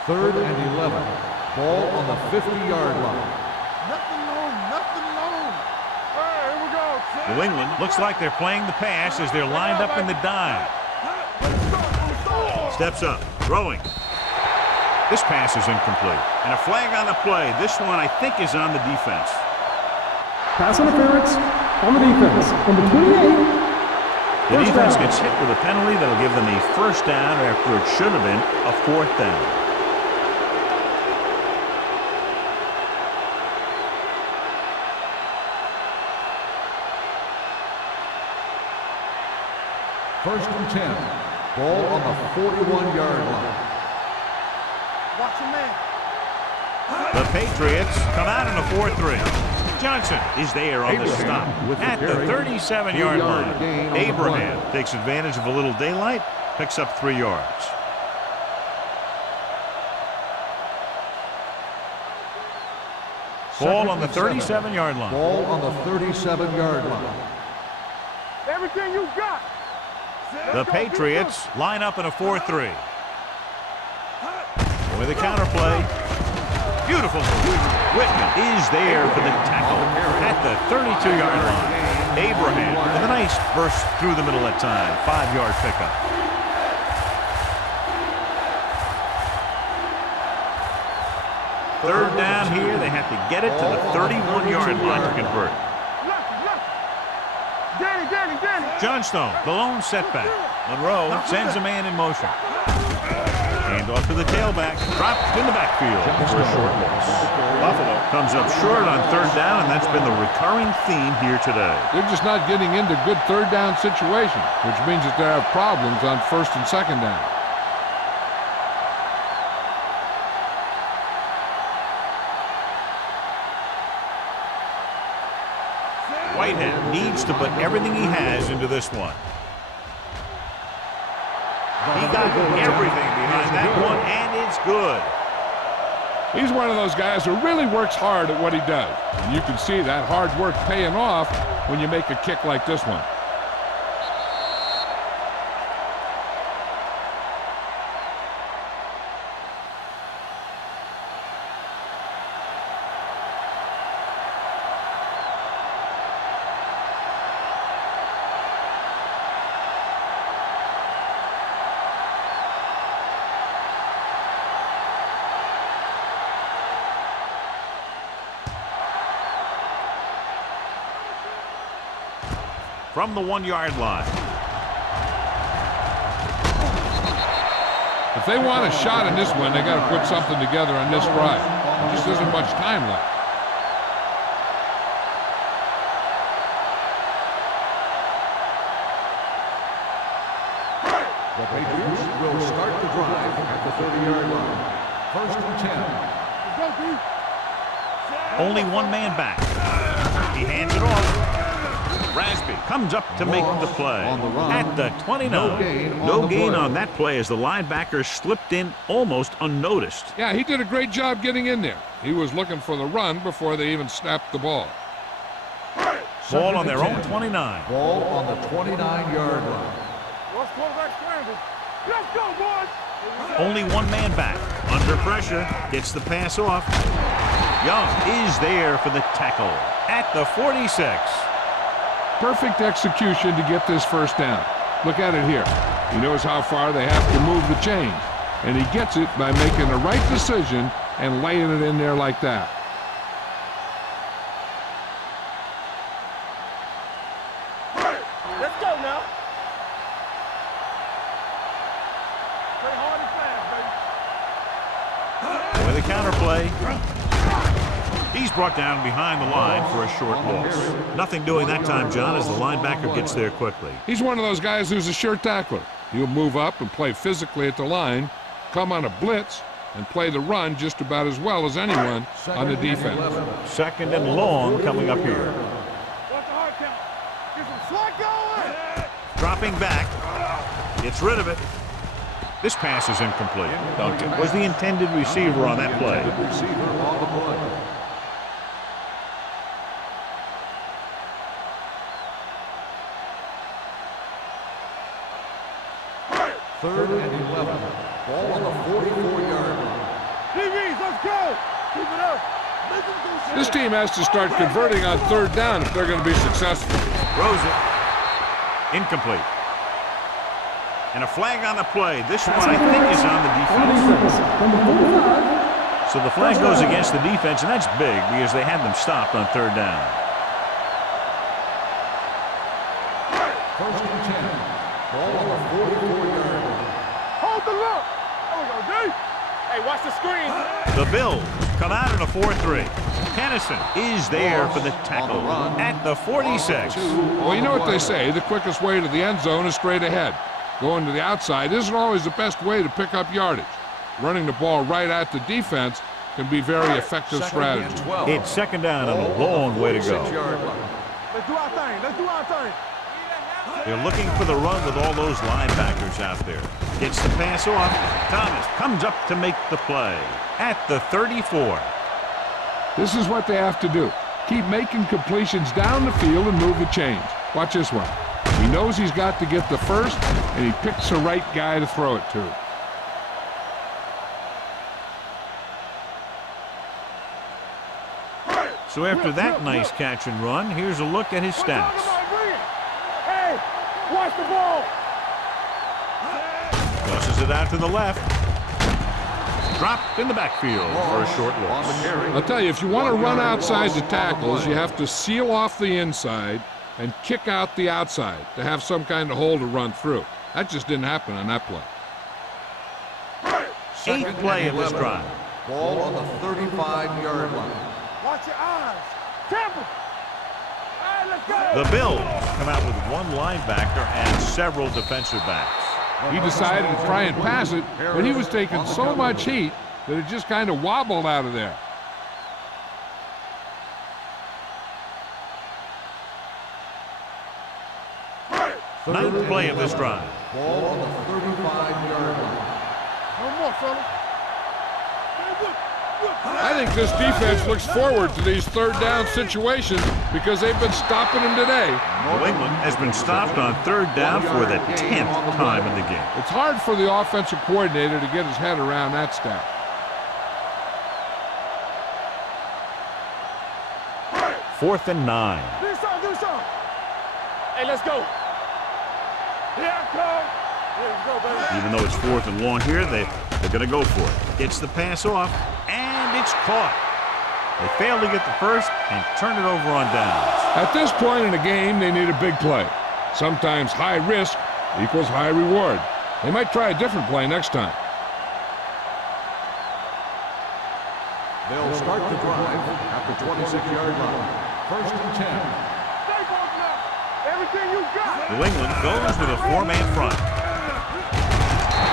Third and 11. Ball on the 50-yard line. Nothing long, nothing long. All right, here we go. New England looks like they're playing the pass as they're lined up in the dime. Steps up, throwing. This pass is incomplete. And a flag on the play. This one, I think, is on the defense. Pass interference on the defense. Number 28. The defense gets hit with a penalty that'll give them a 1st down after it should have been a 4th down. First and 10. Ball on the 41-yard line. Watch your man. The Patriots come out in a 4-3. Johnson is there on the stop at the 37-yard line. Abraham takes advantage of a little daylight, picks up 3 yards. Ball on the 37-yard line. Ball on the 37-yard line. Everything you got. The Patriots line up in a 4-3. With a counterplay. Beautiful move. Whitman is there for the tackle at the 32-yard line. Abraham with a nice burst through the middle that time. 5-yard pickup. Third down here. They have to get it to the 31-yard line to convert. Danny. Johnstone, the lone setback. Monroe sends a man in motion. Hand off to the tailback. Dropped in the backfield for a short loss. Buffalo comes up short on 3rd down, and that's been the recurring theme here today. They're just not getting into good 3rd down situations, which means that they have problems on 1st and 2nd down. Whitehead needs to put everything he has into this one. He got everything behind that one, and it's good. He's one of those guys who really works hard at what he does. And you can see that hard work paying off when you make a kick like this one. From the 1-yard line, If they want a shot in this one, they got to put something together on this drive. There just isn't much time left. The Patriots will start the drive at the 30-yard line. First and 10. Only one man back. He hands it off. Rasby comes up to make the play at the 29. No gain on that play as the linebacker slipped in almost unnoticed. Yeah, he did a great job getting in there. He was looking for the run before they even snapped the ball. Ball on their own 29. Ball on the 29-yard line. Watch quarterback scramble. Let's go, boys. Only one man back. Under pressure. Gets the pass off. Young is there for the tackle at the 46. Perfect execution to get this first down. Look at it here. He knows how far they have to move the chains, and he gets it by making the right decision and laying it in there like that. Let's go now. Play hard and fast, baby. With a counter play. He's brought down behind the line for a short loss. Nothing doing that time, John, as the linebacker gets there quickly. He's one of those guys who's a sure tackler. He'll move up and play physically at the line, come on a blitz, and play the run just about as well as anyone on the defense. Second and long coming up here. Watch the hard count. Get some slack going. Dropping back. Gets rid of it. This pass is incomplete. Duncan was the intended receiver on that play. Receiver on the play. Third and 11. Ball on the 44-yard line. DBs, let's go. Keep it up. This team has to start converting on third down if they're going to be successful. Throws it. Incomplete. And a flag on the play. This one, I think, is on the defense. So the flag goes against the defense, and that's big because they had them stopped on third down. First and 10. Ball on the 44-yard line. Hold the look. There we go, D. Hey, watch the screen. The Bills come out in a 4-3. Kennison is there for the tackle at the 46. Well, you know what they say, the quickest way to the end zone is straight ahead. Going to the outside isn't always the best way to pick up yardage. Running the ball right at the defense can be very effective strategy. It's second down and a long way to go. Let's do our thing. Let's do our thing. They're looking for the run with all those linebackers out there. Gets the pass off. Thomas comes up to make the play at the 34. This is what they have to do. Keep making completions down the field and move the chains. Watch this one. He knows he's got to get the first, and he picks the right guy to throw it to. So after that nice catch and run, here's a look at his stats. Hey, watch the ball. Tosses it out to the left. Dropped in the backfield for a short loss. I'll tell you, if you want to run outside the tackles, you have to seal off the inside and kick out the outside to have some kind of hole to run through. That just didn't happen on that play. Eighth play of this drive. Ball on the 35-yard line. Watch your eyes. Temple. Hey, let's go. The Bills come out with one linebacker and several defensive backs. He decided to try and pass it, but he was taking so much heat that it just kind of wobbled out of there. Ninth play of this drive. Ball on the 35-yard line. No more, fella. I think this defense looks forward to these third down situations because they've been stopping them today. New England has been stopped on third down for the 10th time in the game. It's hard for the offensive coordinator to get his head around that stat. Fourth and 9. Do something. Hey, let's go. Here I come. Let's go, baby. Even though it's fourth and long here, they're going to go for it. Gets the pass off, and it's caught. They fail to get the first and turn it over on downs. At this point in the game, they need a big play. Sometimes high risk equals high reward. They might try a different play next time. They'll start the drive at the 26-yard line. First and 10. Everything you got. New England goes with a four-man front.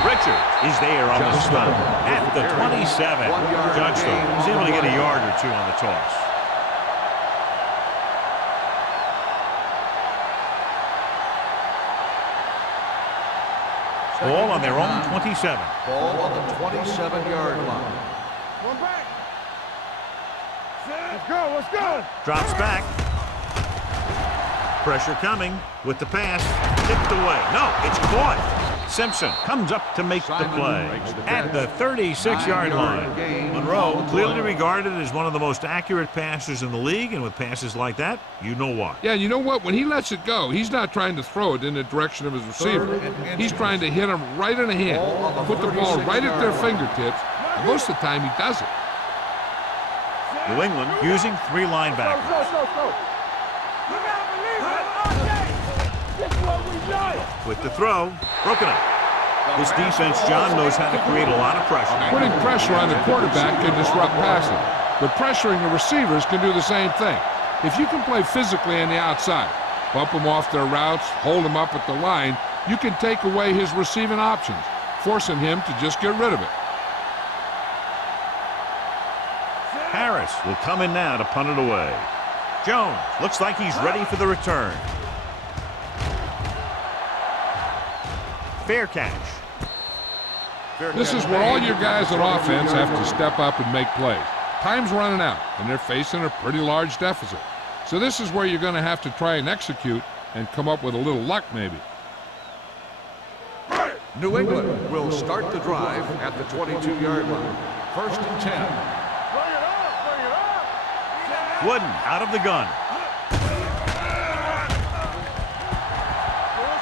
Richard is there on the stop at the 27. Johnstone is able to get a yard or two on the toss. Ball on their own 27. Ball on the 27-yard line. One back. Let's go, let's go. Drops back. Pressure coming with the pass. Tipped away. No, it's caught. Simpson comes up to make the play at the 36-yard line. Monroe, clearly regarded as one of the most accurate passers in the league, and with passes like that, you know why. Yeah, you know what? When he lets it go, he's not trying to throw it in the direction of his receiver. He's trying to hit him right in the hand, put the ball right at their fingertips. And most of the time, he does it. New England using three linebackers. You gotta believe it. This is what we like. With the throw, broken up. This defense, John, knows how to create a lot of pressure. Putting pressure on the quarterback can disrupt passing, but pressuring the receivers can do the same thing. If you can play physically on the outside, bump them off their routes, hold them up at the line, you can take away his receiving options, forcing him to just get rid of it. Harris will come in now to punt it away. Jones looks like he's ready for the return. Fair catch. This is where all your guys on offense have to step up and make plays. Time's running out, and they're facing a pretty large deficit. So this is where you're going to have to try and execute and come up with a little luck, maybe. New England will start the drive at the 22-yard line. First and 10. Bring it up, bring it up. Wooden out of the gun.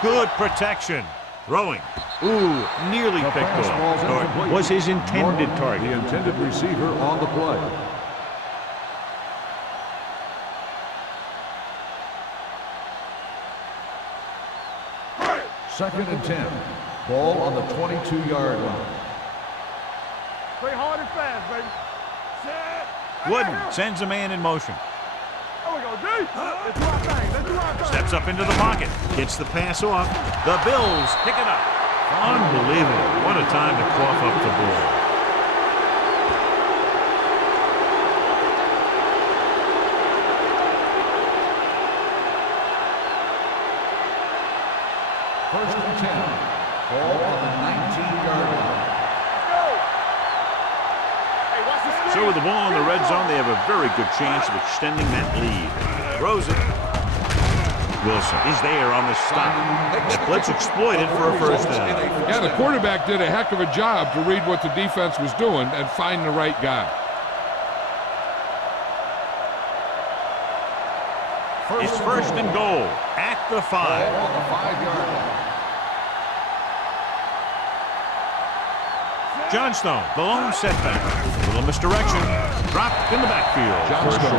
Good protection. Throwing. Ooh, nearly picked off. Or was his intended target. The intended receiver on the play. Second and 10. Ball on the 22-yard line. Play hard and fast, baby. Wooden sends a man in motion. There we go, D. Let's do our thing. Let's do our thing. Steps up into the pocket. Gets the pass off. The Bills pick it up. Unbelievable. What a time to cough up the ball. First and 10. Ball on the 19-yard line. So with the ball in the red zone, they have a very good chance of extending that lead. Throws it. Wilson is there on the stop. The blitz exploited for a first down. Yeah, the quarterback did a heck of a job to read what the defense was doing and find the right guy. It's first and goal at the 5. On the 5-yard line. Johnstone, the lone setback. A little misdirection. Dropped in the backfield. Johnstone.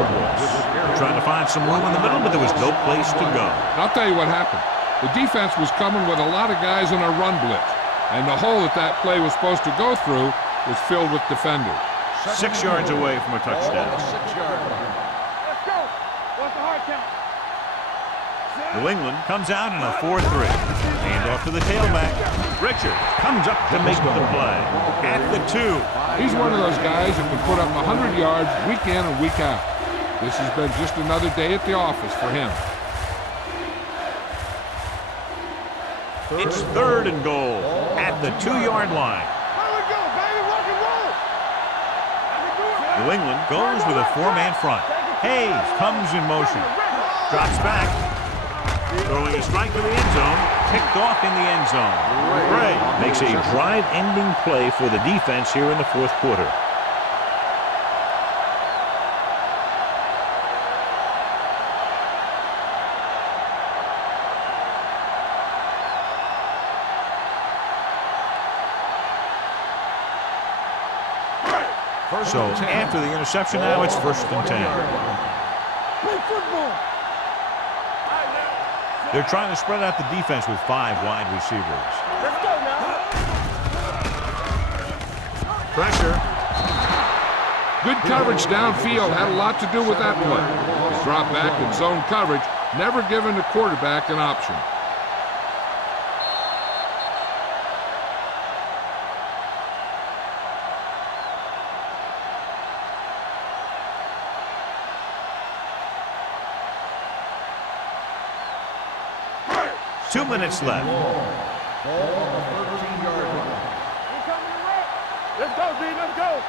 Trying to find some room in the middle, but there was no place to go. I'll tell you what happened. The defense was coming with a lot of guys in a run blitz, and the hole that that play was supposed to go through was filled with defenders. 6 yards away from a touchdown. Ball on the 6-yard line. Let's go. What's the hard count? New England comes out in a 4-3. Hand off to the tailback. Richard comes up to make the play at the 2. He's one of those guys that can put up 100 yards week in and week out. This has been just another day at the office for him. It's third and goal at the 2-yard line. There we go, baby. Rock and roll. New England goes with a 4-man front. Hayes comes in motion. Drops back. Throwing a strike to the end zone. Picked off in the end zone. Gray makes a drive-ending play for the defense here in the fourth quarter. So after the interception now, it's first and 10. Play football. They're trying to spread out the defense with 5 wide receivers. Let's go now. Pressure. Good coverage downfield had a lot to do with that play. His drop back and zone coverage never giving the quarterback an option. Two minutes left. Ball on the 13-yard line. Let's go, D. Let's go.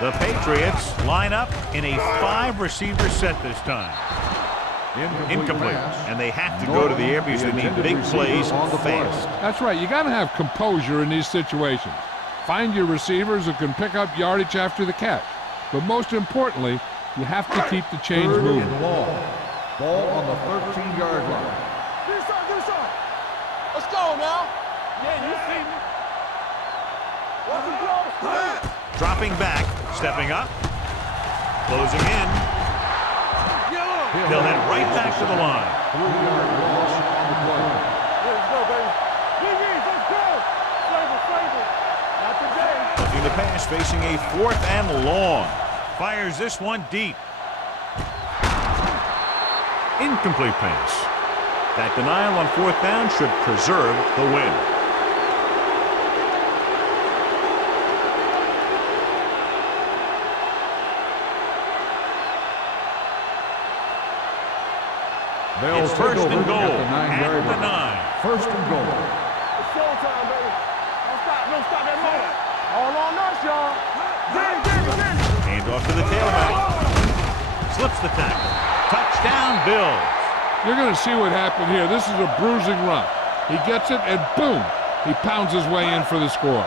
The Patriots line up in a 5-receiver set this time. Incomplete. And they have to go to the air because they need big plays fast. That's right. You got to have composure in these situations. Find your receivers who can pick up yardage after the catch. But most importantly, you have to keep the chains moving. Third and long. Ball on the 13-yard line. Get inside. Let's go now. Yeah, you see me. Watch him close. Dropping back, stepping up, closing in. They'll head right back to the line. 3-yard loss on the play. Let's go, baby. Let's go. Flavor. Not today. Looking to pass, facing a 4th and long. Fires this one deep. Incomplete pass. That denial on 4th down should preserve the win. It's first and goal at the 9. First and goal. It's showtime, baby. Don't stop that moment. All on us, y'all. Hand off to the tailback. Slips the tackle. Touchdown, Bills. You're going to see what happened here. This is a bruising run. He gets it, and boom, he pounds his way in for the score.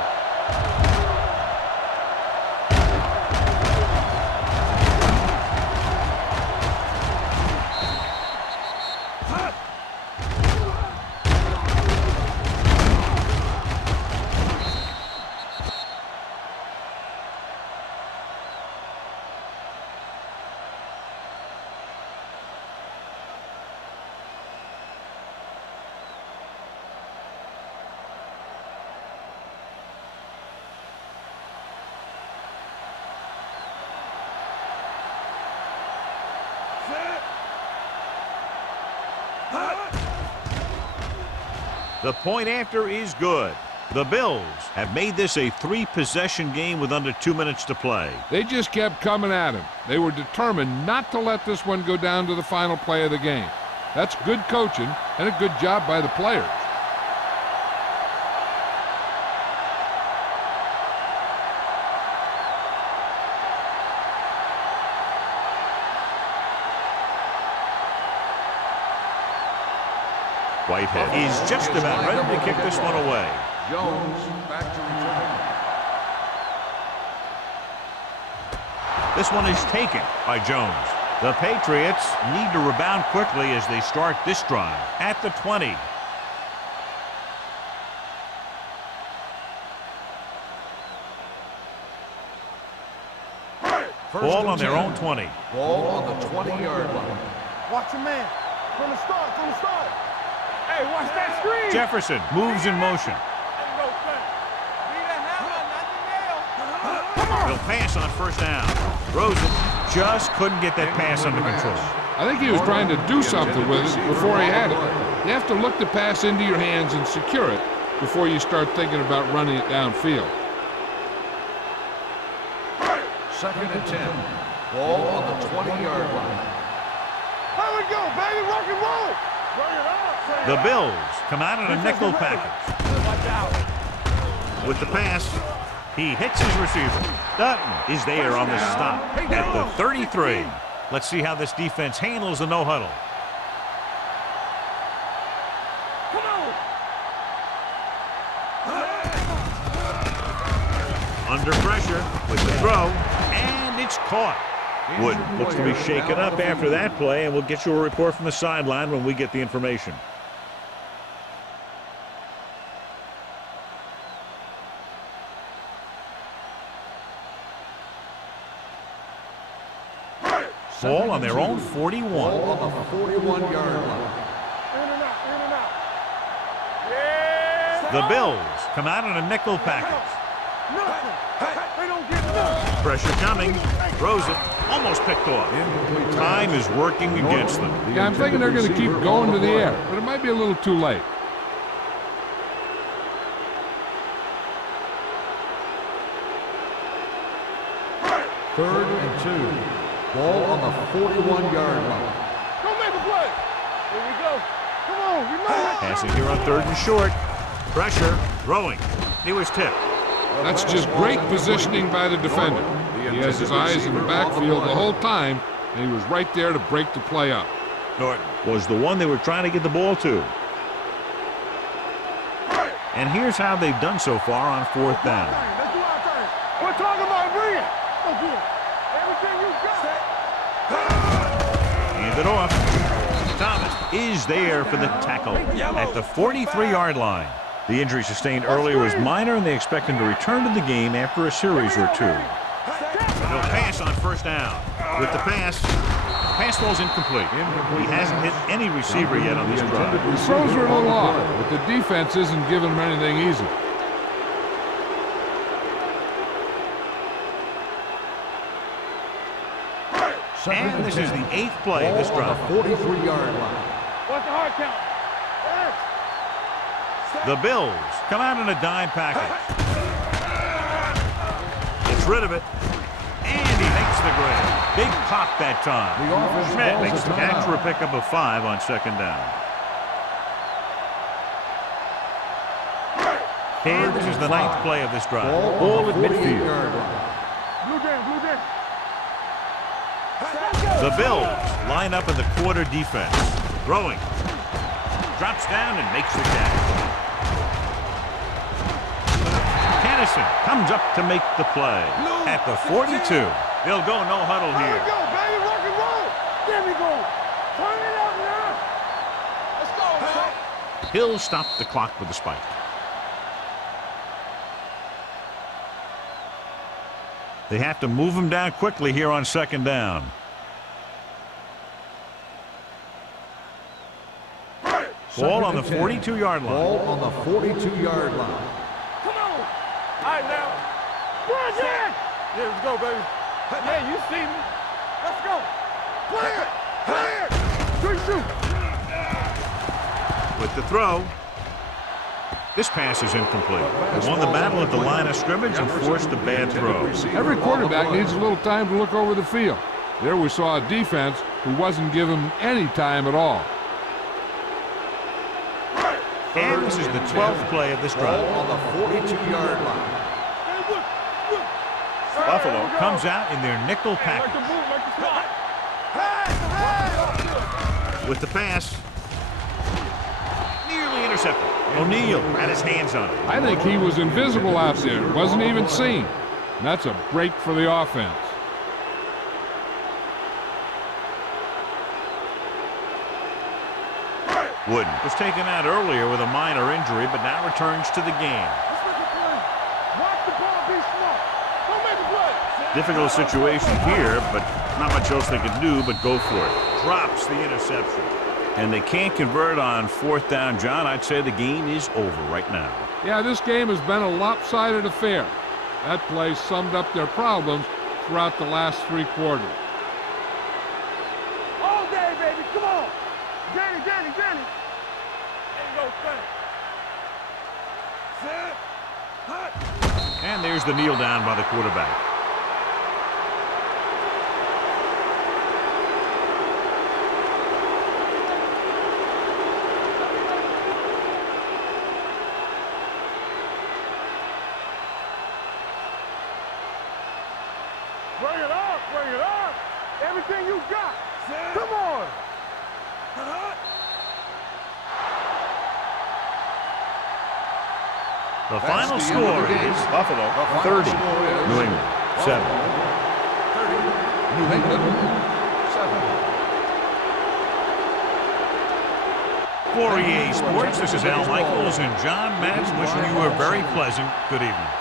The point after is good. The Bills have made this a 3-possession game with under 2 minutes to play. They just kept coming at him. They were determined not to let this one go down to the final play of the game. That's good coaching and a good job by the players. Whitehead is just about ready to kick this one away. Jones back to return. This one is taken by Jones. The Patriots need to rebound quickly as they start this drive at the 20. Ball on their own 20. Ball on the 20-yard line. Watch your man. From the start. Hey, watch that screen. Jefferson moves in motion. He'll pass on 1st down. Rosen just couldn't get that pass under control. I think he was trying to do something with it before he had it. You have to look the pass into your hands and secure it before you start thinking about running it downfield. 2nd and 10. Ball on the 20-yard line. Here we go, baby. Rock and roll. Bring it up. The Bills come out in a nickel package. With the pass, he hits his receiver. Dutton is there on the stop at the 33. Let's see how this defense handles the no-huddle. Under pressure with the throw, and it's caught. Wood looks to be shaken up after that play, and we'll get you a report from the sideline when we get the information. Ball on their own 41. Ball on the 41-yard line. In and out. Yeah. The Bills come out in a nickel package. Nothing. They don't get nothing. Pressure coming. Throws it. Almost picked off. Time is working against them. Yeah, I'm thinking they're going to keep going to the air, but it might be a little too late. Third and 2. Ball on the 41-yard line. Don't make a play. Here we go. Come on, you know it. Passing here on 3rd and short. Pressure. Throwing. He was tipped. That's just great positioning by the defender. He has his eyes in the backfield the whole time, and he was right there to break the play up. Norton was the one they were trying to get the ball to. And here's how they've done so far on 4th down. Let's do our thing. We're talking about brilliant. Go get it. Everything you got. Hand it off. Thomas is there for the tackle at the 43-yard line. The injury sustained earlier was minor, and they expect him to return to the game after a series or two. They'll pass on 1st down. With the pass falls incomplete. He hasn't hit any receiver yet on this drive. The throws are a little off, but the defense isn't giving him anything easy. And this is the 8th play of this drive. 43-yard line. What's the hard count? The Bills come out in a dime package. Gets rid of it. And he makes the grab. Big pop that time. Schmidt makes the catch for a pickup of 5 on 2nd down. And this is the 9th play of this drive. Ball at midfield. Blue down, blue down. The Bills line up in the quarter defense. Throwing. Drops down and makes the catch. Kennison comes up to make the play. At the 42. They'll go no huddle There here. we go, baby. Rock and roll. There we go. Turn it up now. Let's go, man. He'll stop the clock with a spike. They have to move him down quickly here on 2nd down. Ball on the 42-yard line. Ball on the 42-yard line. Come on. All right, now. Run, Jack. Yeah, let's go, baby. Yeah, you see me. Let's go. Play it. Play it. Shoot. With the throw. This pass is incomplete. They won the battle at the line of scrimmage and forced a bad throw. Every quarterback needs a little time to look over the field. There we saw a defense who wasn't given any time at all. And this is the 12th play of this drive. Ball on the 42-yard line. Buffalo comes out in their nickel package. With the pass. Nearly intercepted. O'Neal had his hands on it. I think he was invisible out there. Wasn't even seen. And that's a break for the offense. Wooden was taken out earlier with a minor injury, but now returns to the game. Let's make a play. Watch the ball, be smart. Don't make a play. Difficult situation here, but not much else they can do but go for it. Drops the interception. And they can't convert on 4th down, John. I'd say the game is over right now. Yeah, this game has been a lopsided affair. That play summed up their problems throughout the last 3 quarters. All day, baby. Come on. Danny. There you go, Danny. Set. Hot. And there's the kneel down by the quarterback. Bring it up. Everything you got. Come on. The final score is Buffalo 30, New England 7. 30, New England 7. For EA Sports, this is Al Michaels and John Madden wishing you a very pleasant good evening.